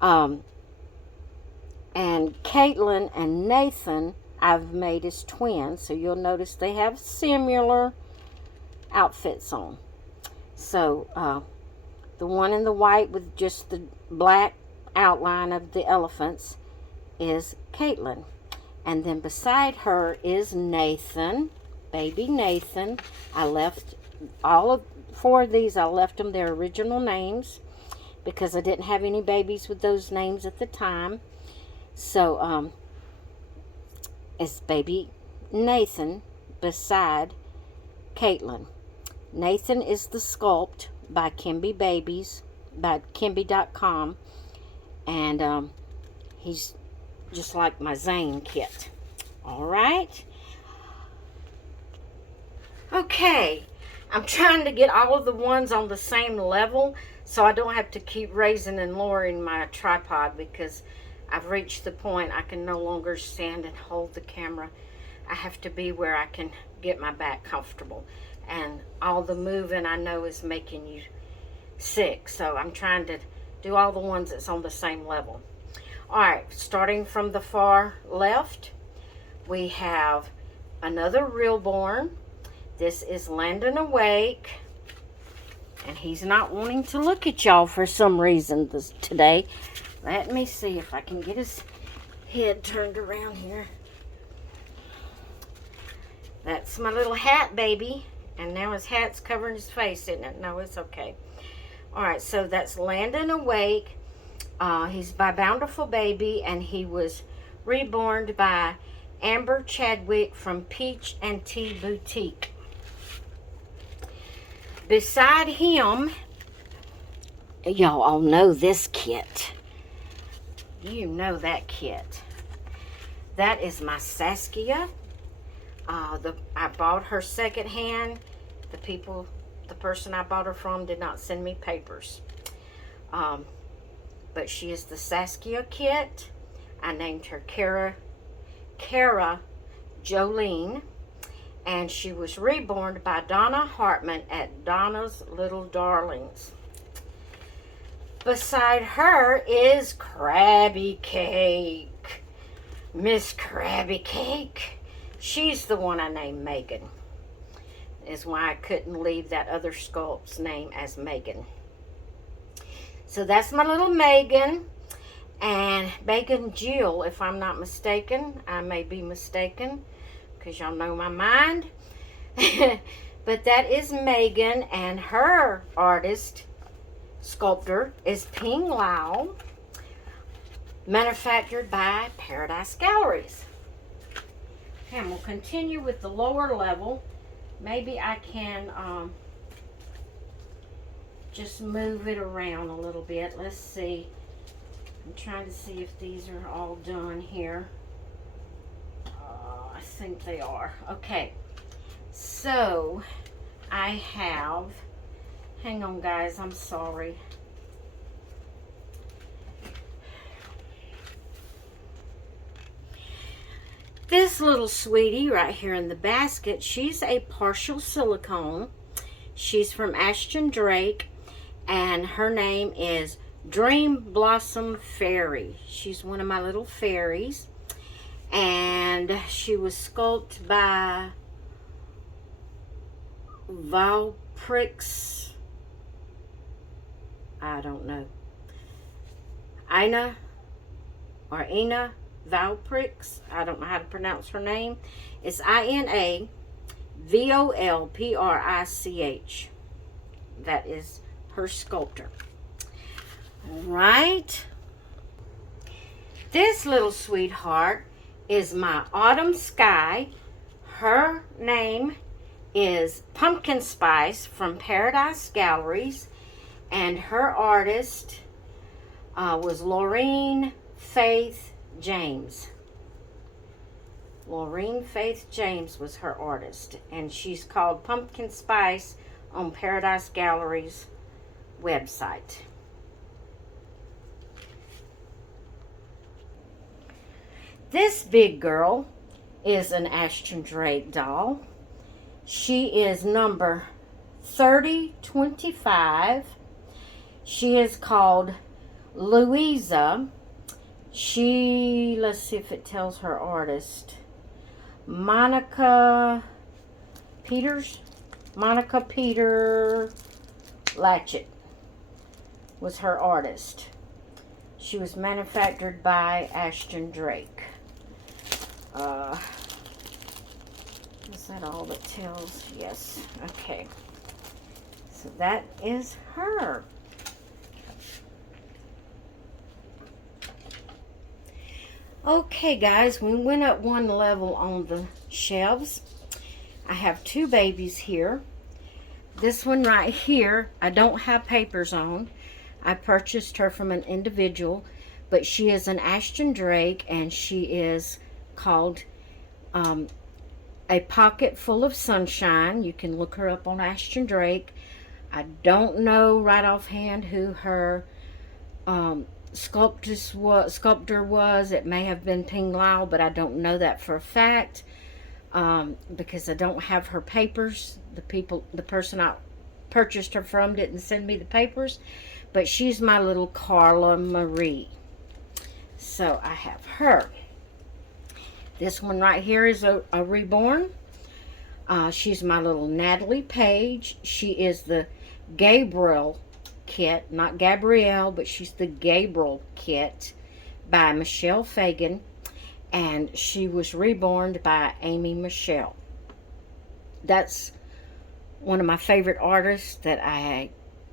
And Caitlin and Nathan I've made as twins. So you'll notice they have similar outfits on. So the one in the white with just the black outline of the elephants is Caitlin. And then beside her is Nathan, baby Nathan. I left all of 4 of these, I left them their original names because I didn't have any babies with those names at the time. So it's baby Nathan beside Caitlin. Nathan is the sculpt by Kimby Babies, by Kimby.com, and he's just like my Zane kit. Alright. Okay. I'm trying to get all of the ones on the same level so I don't have to keep raising and lowering my tripod, because I've reached the point I can no longer stand and hold the camera. I have to be where I can get my back comfortable, and all the moving I know is making you sick, so I'm trying to do all the ones that's on the same level. All right, starting from the far left, we have another realborn. This is Landon Awake, and he's not wanting to look at y'all for some reason today. Let me see if I can get his head turned around here. That's my little hat baby, and now his hat's covering his face, isn't it? No, it's okay. All right, so that's Landon Awake. He's by Bountiful Baby, and he was reborn by Amber Chadwick from Peach and Tea Boutique. Beside him, y'all all know this kit. You know that kit. That is my Saskia. I bought her secondhand. The person I bought her from did not send me papers. But she is the Saskia kit. I named her Cara Jolene. And she was reborn by Donna Hartman at Donna's Little Darlings. Beside her is Krabby Cake. Miss Krabby Cake. She's the one I named Megan. Is why I couldn't leave that other sculpt's name as Megan. So that's my little Megan. And Megan Jill, if I'm not mistaken. I may be mistaken, because y'all know my mind. But that is Megan, and her artist, sculptor, is Ping Lau, manufactured by Paradise Galleries. Okay, and we'll continue with the lower level. Maybe I can just move it around a little bit. Let's see. I'm trying to see if these are all done here. I think they are. Okay. So, I have... Hang on, guys. I'm sorry. This little sweetie right here in the basket, she's a partial silicone. She's from Ashton Drake, and her name is Dream Blossom Fairy. She's one of my little fairies, and she was sculpted by Valprix. I don't know. Ina Valprix. I don't know how to pronounce her name. It's INA VOLPRICH. That is her sculptor. All right. This little sweetheart is my Autumn Sky. Her name is Pumpkin Spice from Paradise Galleries, and her artist was Laureen Faith James. Laureen Faith James was her artist, and she's called Pumpkin Spice on Paradise Galleries website. This big girl is an Ashton Drake doll. She is number 3025. She is called Louisa. Let's see if it tells her artist. Monica Peter Latchett was her artist. She was manufactured by Ashton Drake. Is that all that tells? Yes. Okay. So that is her. Okay, guys, we went up one level on the shelves. I have two babies here. This one right here, I don't have papers on. I purchased her from an individual, but she is an Ashton Drake, and she is called A Pocket Full of Sunshine. You can look her up on Ashton Drake. I don't know right offhand who her sculptor was. It may have been Ping Lao, but I don't know that for a fact, because I don't have her papers. The person I purchased her from didn't send me the papers, but she's my little Carla Marie. So I have her. This one right here is a reborn. She's my little Natalie Page. She is the Gabriel kit, not Gabrielle, but she's the Gabriel kit by Michelle Fagan, and she was reborn by Amy Michelle. That's one of my favorite artists that I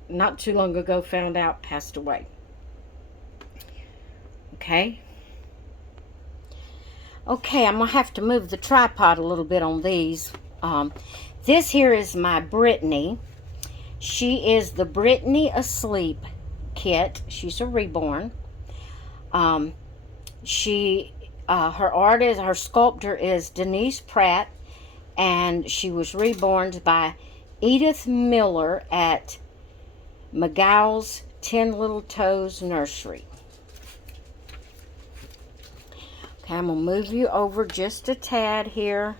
not too long ago found out passed away. Okay, I'm gonna have to move the tripod a little bit on these. This here is my Brittany. She is the Brittany Asleep kit. She's a reborn. Her sculptor is Denise Pratt, and she was reborn by Edith Miller at McGow's 10 Little Toes Nursery. Okay, I'm going to move you over just a tad here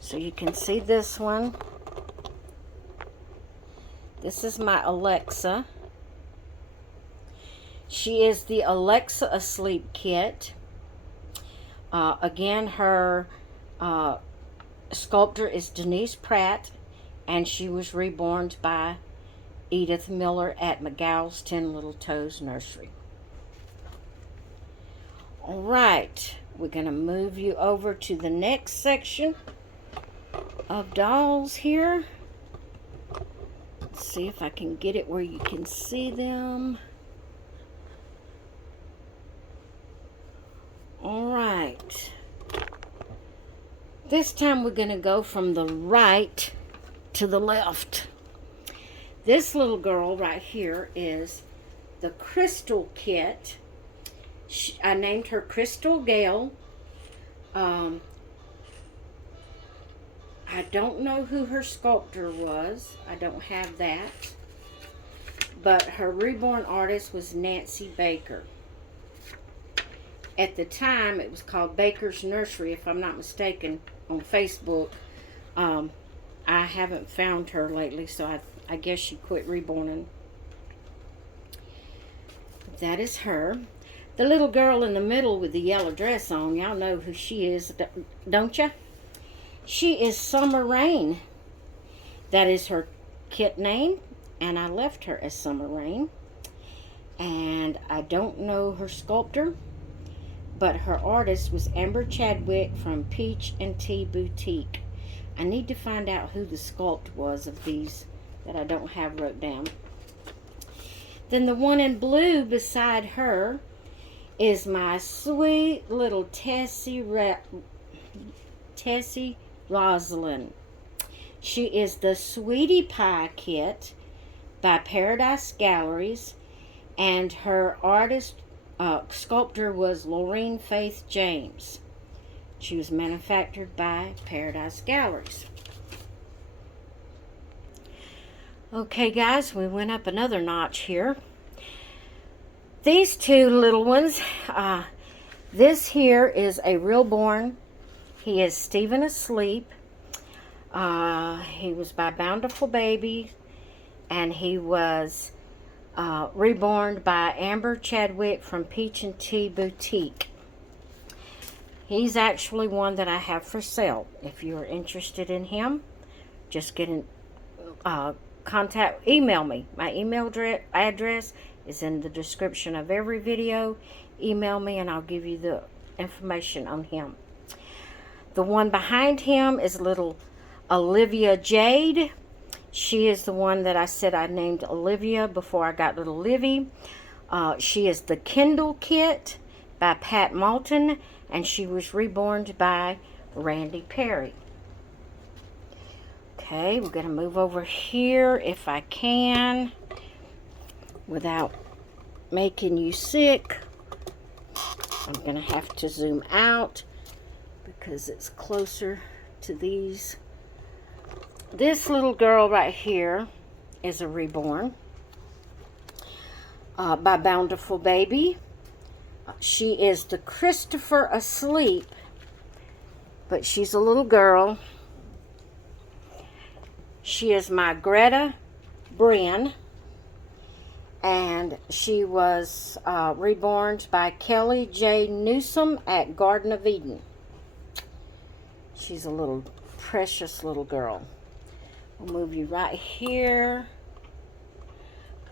so you can see this one. This is my Alexa. She is the Alexa Asleep kit. Again, her sculptor is Denise Pratt, and she was reborn by Edith Miller at McGow's 10 Little Toes Nursery. All right, we're going to move you over to the next section of dolls here. Let's see if I can get it where you can see them. All right. This time we're going to go from the right to the left. This little girl right here is the Crystal Kit. I named her Crystal Gale. I don't know who her sculptor was. I don't have that. But her reborn artist was Nancy Baker. At the time, it was called Baker's Nursery, if I'm not mistaken, on Facebook. I haven't found her lately, so I guess she quit reborning. That is her. The little girl in the middle with the yellow dress on, y'all know who she is, don't ya? She is Summer Rain. That is her kit name, and I left her as Summer Rain. And I don't know her sculptor, but her artist was Amber Chadwick from Peach and Tea Boutique. I need to find out who the sculpt was of these that I don't have wrote down. Then the one in blue beside her is my sweet little Tessie Rosalind. She is the Sweetie Pie kit by Paradise Galleries, and her sculptor was Laureen Faith James. She was manufactured by Paradise Galleries. Okay, guys, we went up another notch here. These two little ones, this here is a reborn. He is Stephen Asleep. He was by Bountiful Baby, and he was reborn by Amber Chadwick from Peach and Tea Boutique. He's actually one that I have for sale. If you're interested in him, just get in email me. My email address is in the description of every video. Email me and I'll give you the information on him. The one behind him is little Olivia Jade. She is the one that I said I named Olivia before I got little Livy. She is the Kindle Kit by Pat Malton, and she was reborn by Randy Perry. Okay, we're going to move over here if I can without making you sick. I'm going to have to zoom out because it's closer to these. This little girl right here is a reborn by Bountiful Baby. She is the Christopher Asleep, but she's a little girl. She is my Greta Bryn, and she was reborn by Kelly J. Newsom at Garden of Eden. She's a little precious little girl. We'll move you right here.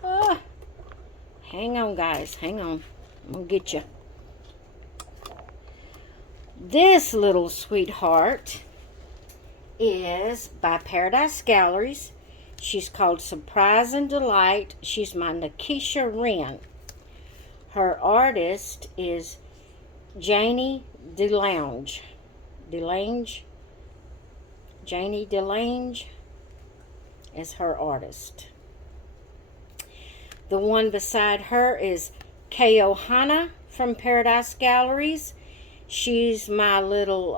Hang on, guys. Hang on. I'm going to get you. This little sweetheart is by Paradise Galleries. She's called Surprise and Delight. She's my Nikisha Wren. Her artist is Janie DeLange. Janie DeLange is her artist. The one beside her is Keohana from Paradise Galleries. She's my little,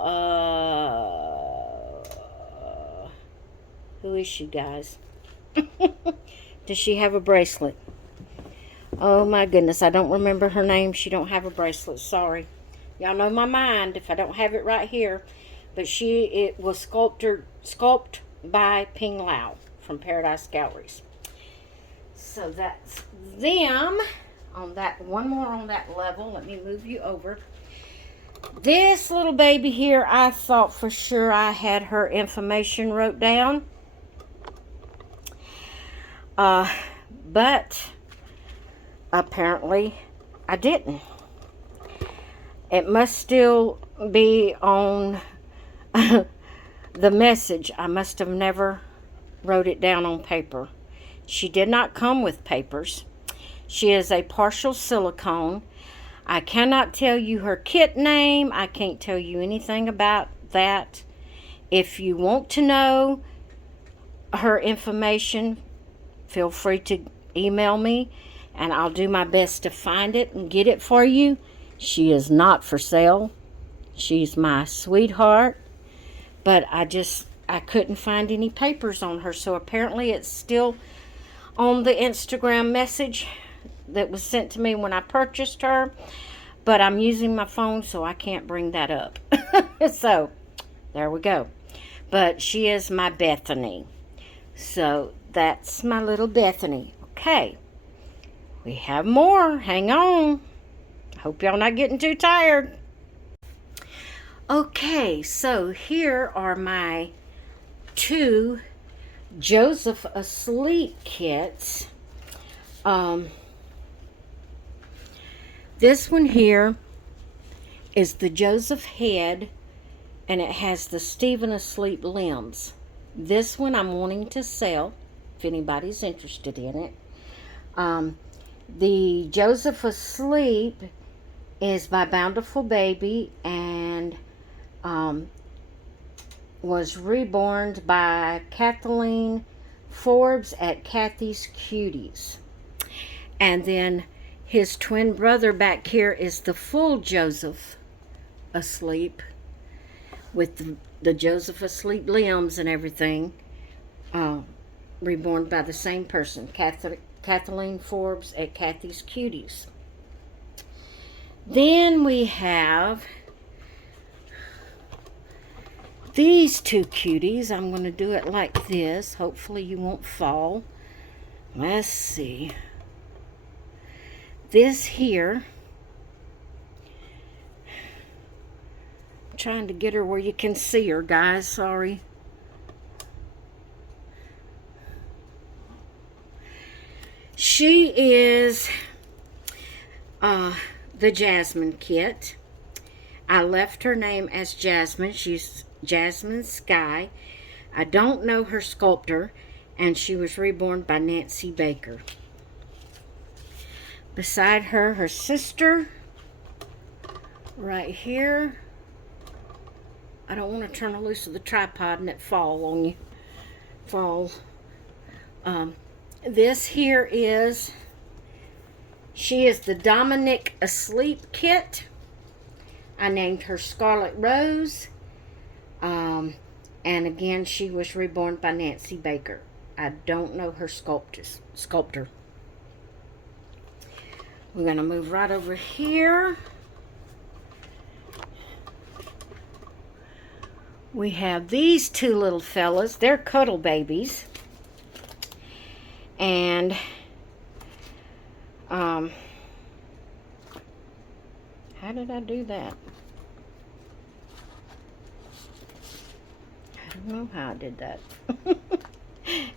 who is she, guys? Does she have a bracelet? Oh my goodness, I don't remember her name. She don't have a bracelet, sorry. Y'all know my mind if I don't have it right here. But it was sculpted by Ping Lau from Paradise Galleries. So that's them. On that, one more on that level. Let me move you over. This little baby here, I thought for sure I had her information wrote down. But apparently I didn't. It must still be on the message. I must have never wrote it down on paper. She did not come with papers. She is a partial silicone. I cannot tell you her kit name. I can't tell you anything about that. If you want to know her information, feel free to email me, and I'll do my best to find it and get it for you. She is not for sale. She's my sweetheart, but I couldn't find any papers on her, so apparently it's still on the Instagram message that was sent to me when I purchased her, but I'm using my phone, so I can't bring that up. So there we go. But she is my Bethany. So that's my little Bethany. Okay, we have more. Hang on. Hope y'all not getting too tired. Okay, so here are my 2 Joseph Asleep kits. This one here is the Joseph head, and it has the Stephen Asleep limbs. This one I'm wanting to sell, if anybody's interested in it. The Joseph Asleep is by Bountiful Baby, and was reborn by Kathleen Forbes at Kathy's Cuties. And then his twin brother back here is the full Joseph Asleep with the Joseph Asleep limbs and everything, reborn by the same person, Kathleen Forbes at Kathy's Cuties. Then we have these 2 cuties. I'm going to do it like this. Hopefully you won't fall. Let's see. This here, I'm trying to get her where you can see her, guys. Sorry. She is the Jasmine kit. I left her name as Jasmine. She's Jasmine Sky. I don't know her sculptor, and she was reborn by Nancy Baker. Beside her, her sister, right here. I don't want to turn her loose of the tripod and it fall on you. Fall. This here is, she is the Dominic Asleep kit. I named her Scarlet Rose. And again, she was reborn by Nancy Baker. I don't know her sculptor. We're going to move right over here. We have these two little fellas. They're cuddle babies. And how did I do that? I don't know how I did that.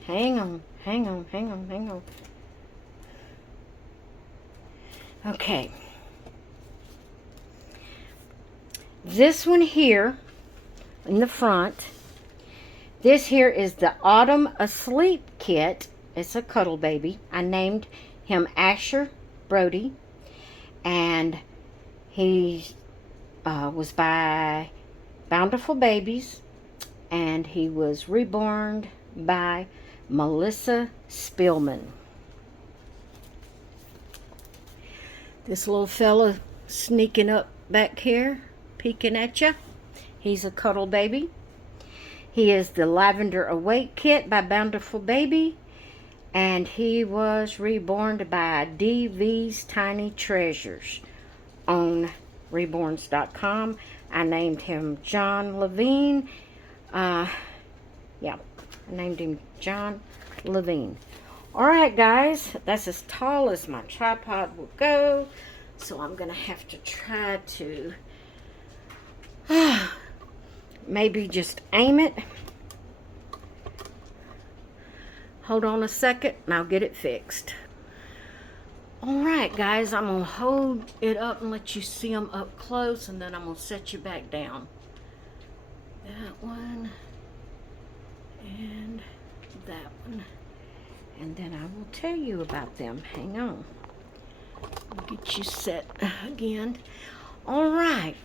Hang on. Okay. This one here in the front, this here is the Autumn Asleep kit. It's a cuddle baby. I named him Asher Brody, and he was by Bountiful Babies, and he was reborn by Melissa Spillman. This little fella sneaking up back here, peeking at you. He's a cuddle baby. He is the Lavender Awake kit by Bountiful Baby, and he was reborn by DV's Tiny Treasures on reborns.com. I named him John Levine. I named him John Levine. Alright guys, that's as tall as my tripod will go, so I'm going to have to try to maybe just aim it. Hold on a second and I'll get it fixed. Alright guys, I'm going to hold it up and let you see them up close, and then I'm going to set you back down. That one and that one. And then I will tell you about them. Hang on. I'll get you set again. Alright.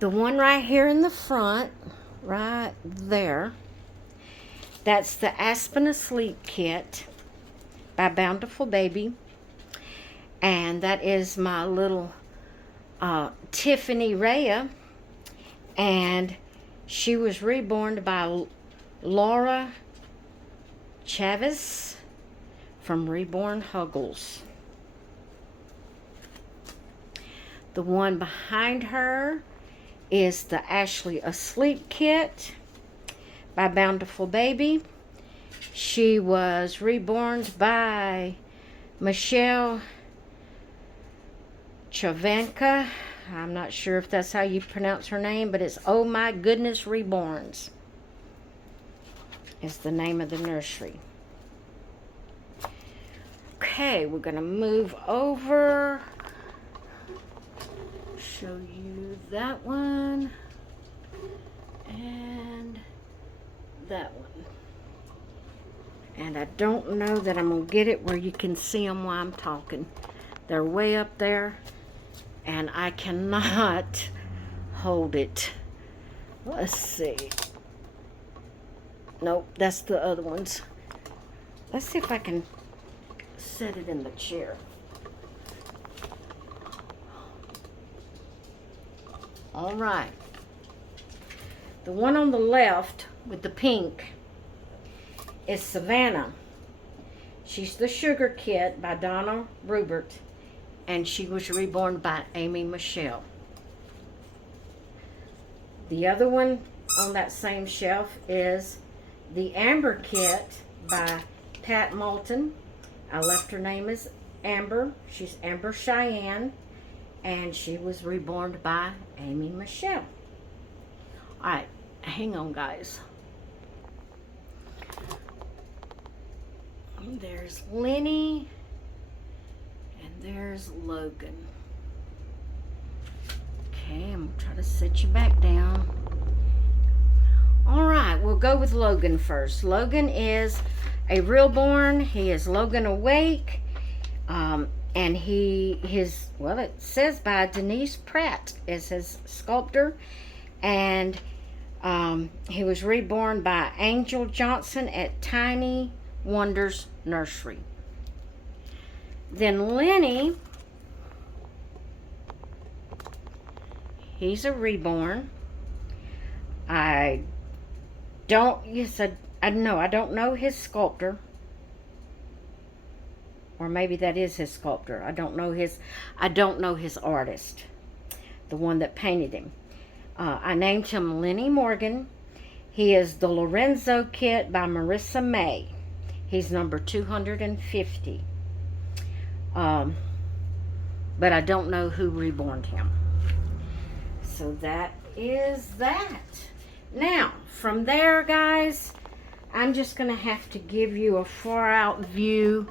The one right here in the front, right there, that's the Aspen Asleep kit by Bountiful Baby. And that is my little Tiffany Rhea. And she was reborn by Laura Chavez from Reborn Huggles. The one behind her is the Ashley Asleep kit by Bountiful Baby. She was reborn by Michelle Chavanka. I'm not sure if that's how you pronounce her name, but it's Oh My Goodness Reborns is the name of the nursery. Okay, we're going to move over. Show you that one and that one. And I don't know that I'm going to get it where you can see them while I'm talking. They're way up there and I cannot hold it. Let's see. Nope, that's the other ones. Let's see if I can set it in the chair. All right. The one on the left with the pink is Savannah. She's the Sugar Kit by Donna Rubert, and she was reborn by Amy Michelle. The other one on that same shelf is the Amber Kit by Pat Moulton. I left her name as Amber. She's Amber Cheyenne, and she was reborn by Amy Michelle. Alright, hang on guys. There's Lenny, and there's Logan. Okay, I'm going to try to set you back down. Alright, we'll go with Logan first. Logan is a realborn. He is Logan Awake. And it says by Denise Pratt is his sculptor. And he was reborn by Angel Johnson at Tiny Wonders Nursery. Then Lenny, he's a reborn. I I don't know his sculptor. Or maybe that is his sculptor. I don't know his artist, the one that painted him. I named him Lenny Morgan. He is the Lorenzo Kit by Marissa May. He's number 250. But I don't know who reborned him. So that is that. Now, from there, guys, I'm just going to have to give you a far out view.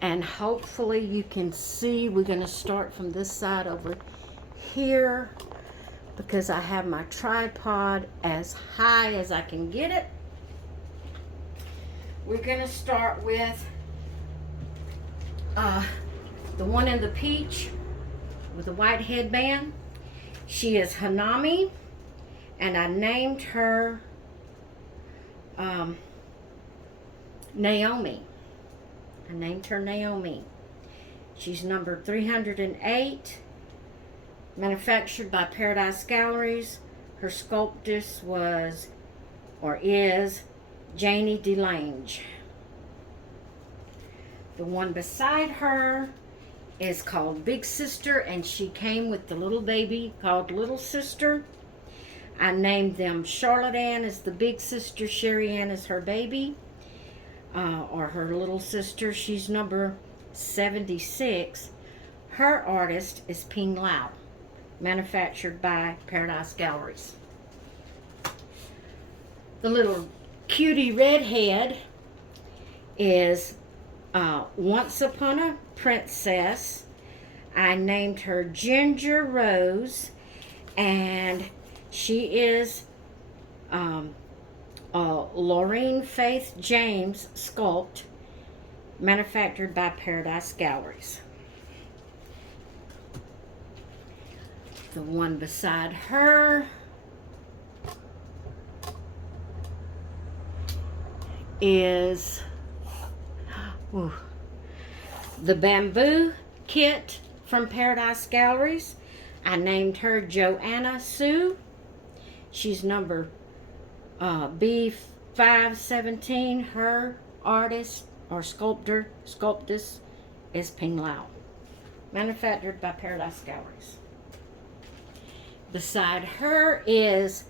And hopefully you can see. We're going to start from this side over here, because I have my tripod as high as I can get it. We're going to start with the one in the peach with the white headband. She is Hanami, and I named her Naomi. I named her Naomi. She's number 308, manufactured by Paradise Galleries. Her sculptress was, or is, Janie DeLange. The one beside her is called Big Sister, and she came with the little baby called Little Sister. I named them Charlotte Ann is the big sister, Sherry Ann is her baby, or her little sister. She's number 76. Her artist is Ping Lao, manufactured by Paradise Galleries. The little cutie redhead is Once Upon a Princess. I named her Ginger Rose, and she is Laureen Faith James sculpt, manufactured by Paradise Galleries. The one beside her is the Bamboo Kit from Paradise Galleries. I named her Joanna Sue. She's number B517. Her artist or sculptress is Ping Lao, manufactured by Paradise Galleries. Beside her is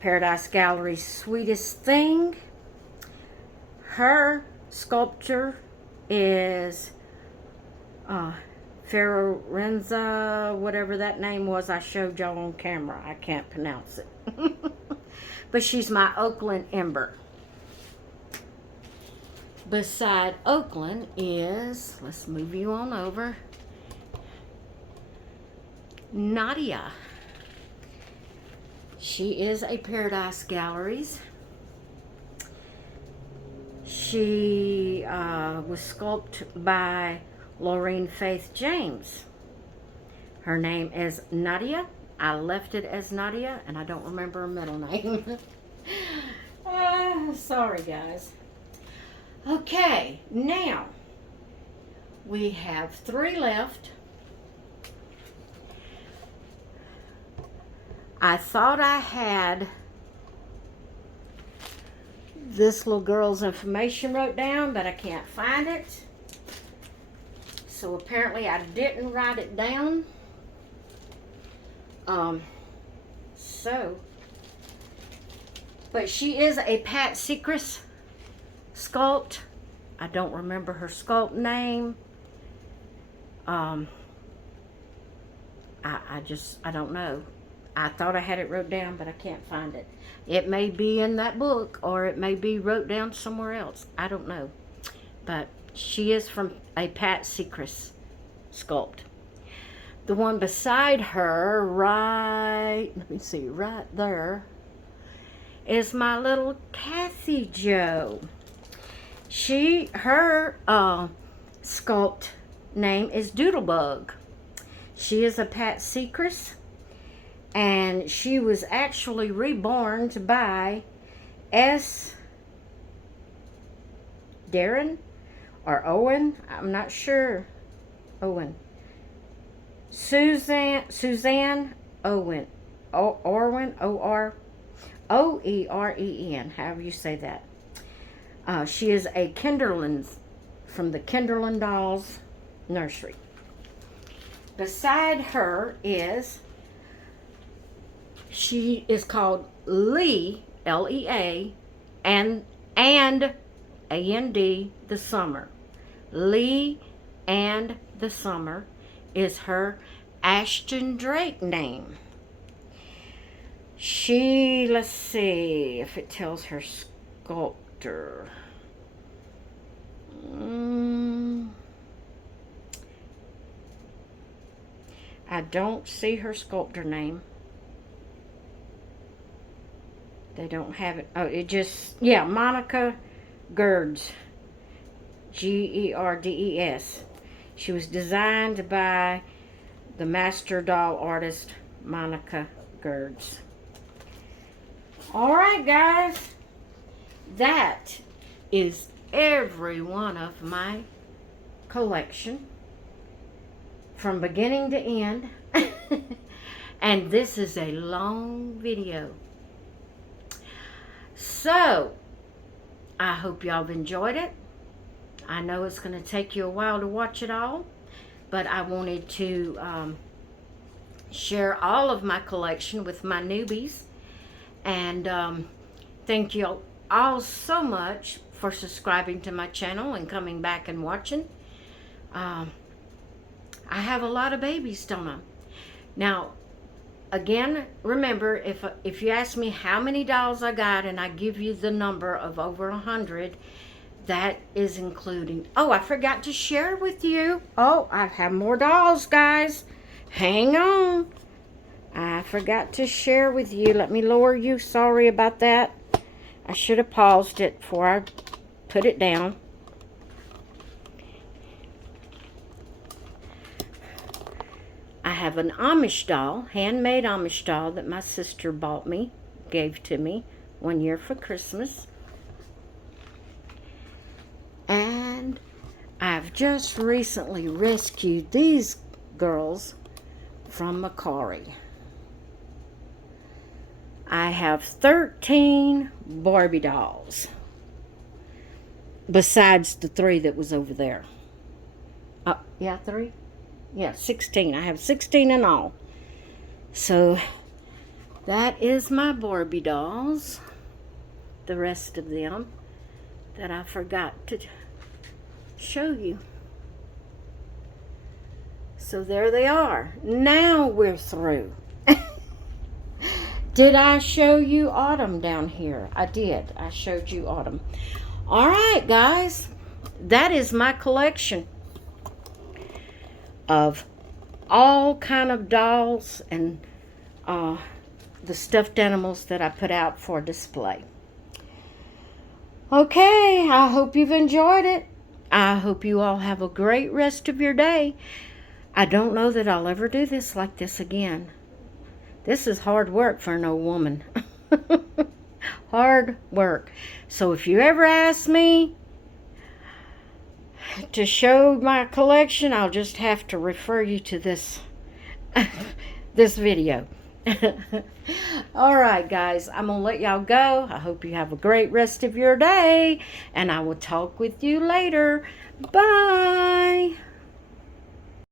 Paradise Galleries' Sweetest Thing. Her sculptor is Ferenza, whatever that name was I showed y'all on camera. I can't pronounce it. But she's my Oakland Ember. Beside Oakland is, let's move you on over, Nadia. She is a Paradise Galleries. She was sculpted by Laureen Faith James. Her name is Nadia. I left it as Nadia, and I don't remember her middle name. Sorry, guys. Okay, now we have 3 left. I thought I had this little girl's information wrote down, but I can't find it. So apparently I didn't write it down. But she is a Pat Secrets sculpt. I don't remember her sculpt name. I don't know. I thought I had it wrote down, but I can't find it. It may be in that book, or it may be wrote down somewhere else. I don't know. But she is from a Pat Secrets sculpt. The one beside her, right there, is my little Kathy Jo. Her sculpt name is Doodlebug. She is a Pat Secrets, and she was actually reborn by S. Darren or Owen, I'm not sure. Owen. Suzanne Owen. Orwin, Oeren, however you say that. She is a Kinderlin from the Kinderlin Dolls Nursery. Beside her she is called Lee, Lea, and A-N-D, the Summer. Lee and the Summer is her Ashton Drake name. Let's see if it tells her sculptor. I don't see her sculptor name. They don't have it. Oh, it just, yeah, Monica Gerdes. Gerdes. She was designed by the master doll artist, Monica Gerdes. Alright, guys. That is every one of my collection from beginning to end. And this is a long video. So, I hope y'all have enjoyed it. I know it's going to take you a while to watch it all, but I wanted to share all of my collection with my newbies. And thank you all so much for subscribing to my channel and coming back and watching. I have a lot of babies, don't I? Now, again, remember, if you ask me how many dolls I got and I give you the number of over 100, that is including... Oh, I forgot to share with you. Oh, I have more dolls, guys. Hang on. I forgot to share with you. Let me lower you. Sorry about that. I should have paused it before I put it down. I have an Amish doll, handmade Amish doll that my sister bought me, gave to me one year for Christmas. And I've just recently rescued these girls from Macquarie. I have 13 Barbie dolls, besides the 3 that was over there. Yeah, 3? Yeah, 16. I have 16 in all. So, that is my Barbie dolls. The rest of them that I forgot to show you. So there they are. Now we're through. Did I show you Autumn down here? I did. I showed you Autumn. Alright, guys. That is my collection of all kind of dolls and the stuffed animals that I put out for display. Okay, I hope you've enjoyed it. I hope you all have a great rest of your day. I don't know that I'll ever do this like this again. This is hard work for an old woman. Hard work. So if you ever ask me to show my collection, I'll just have to refer you to this this video. Alright, guys, I'm gonna let y'all go. I hope you have a great rest of your day, and I will talk with you later. Bye.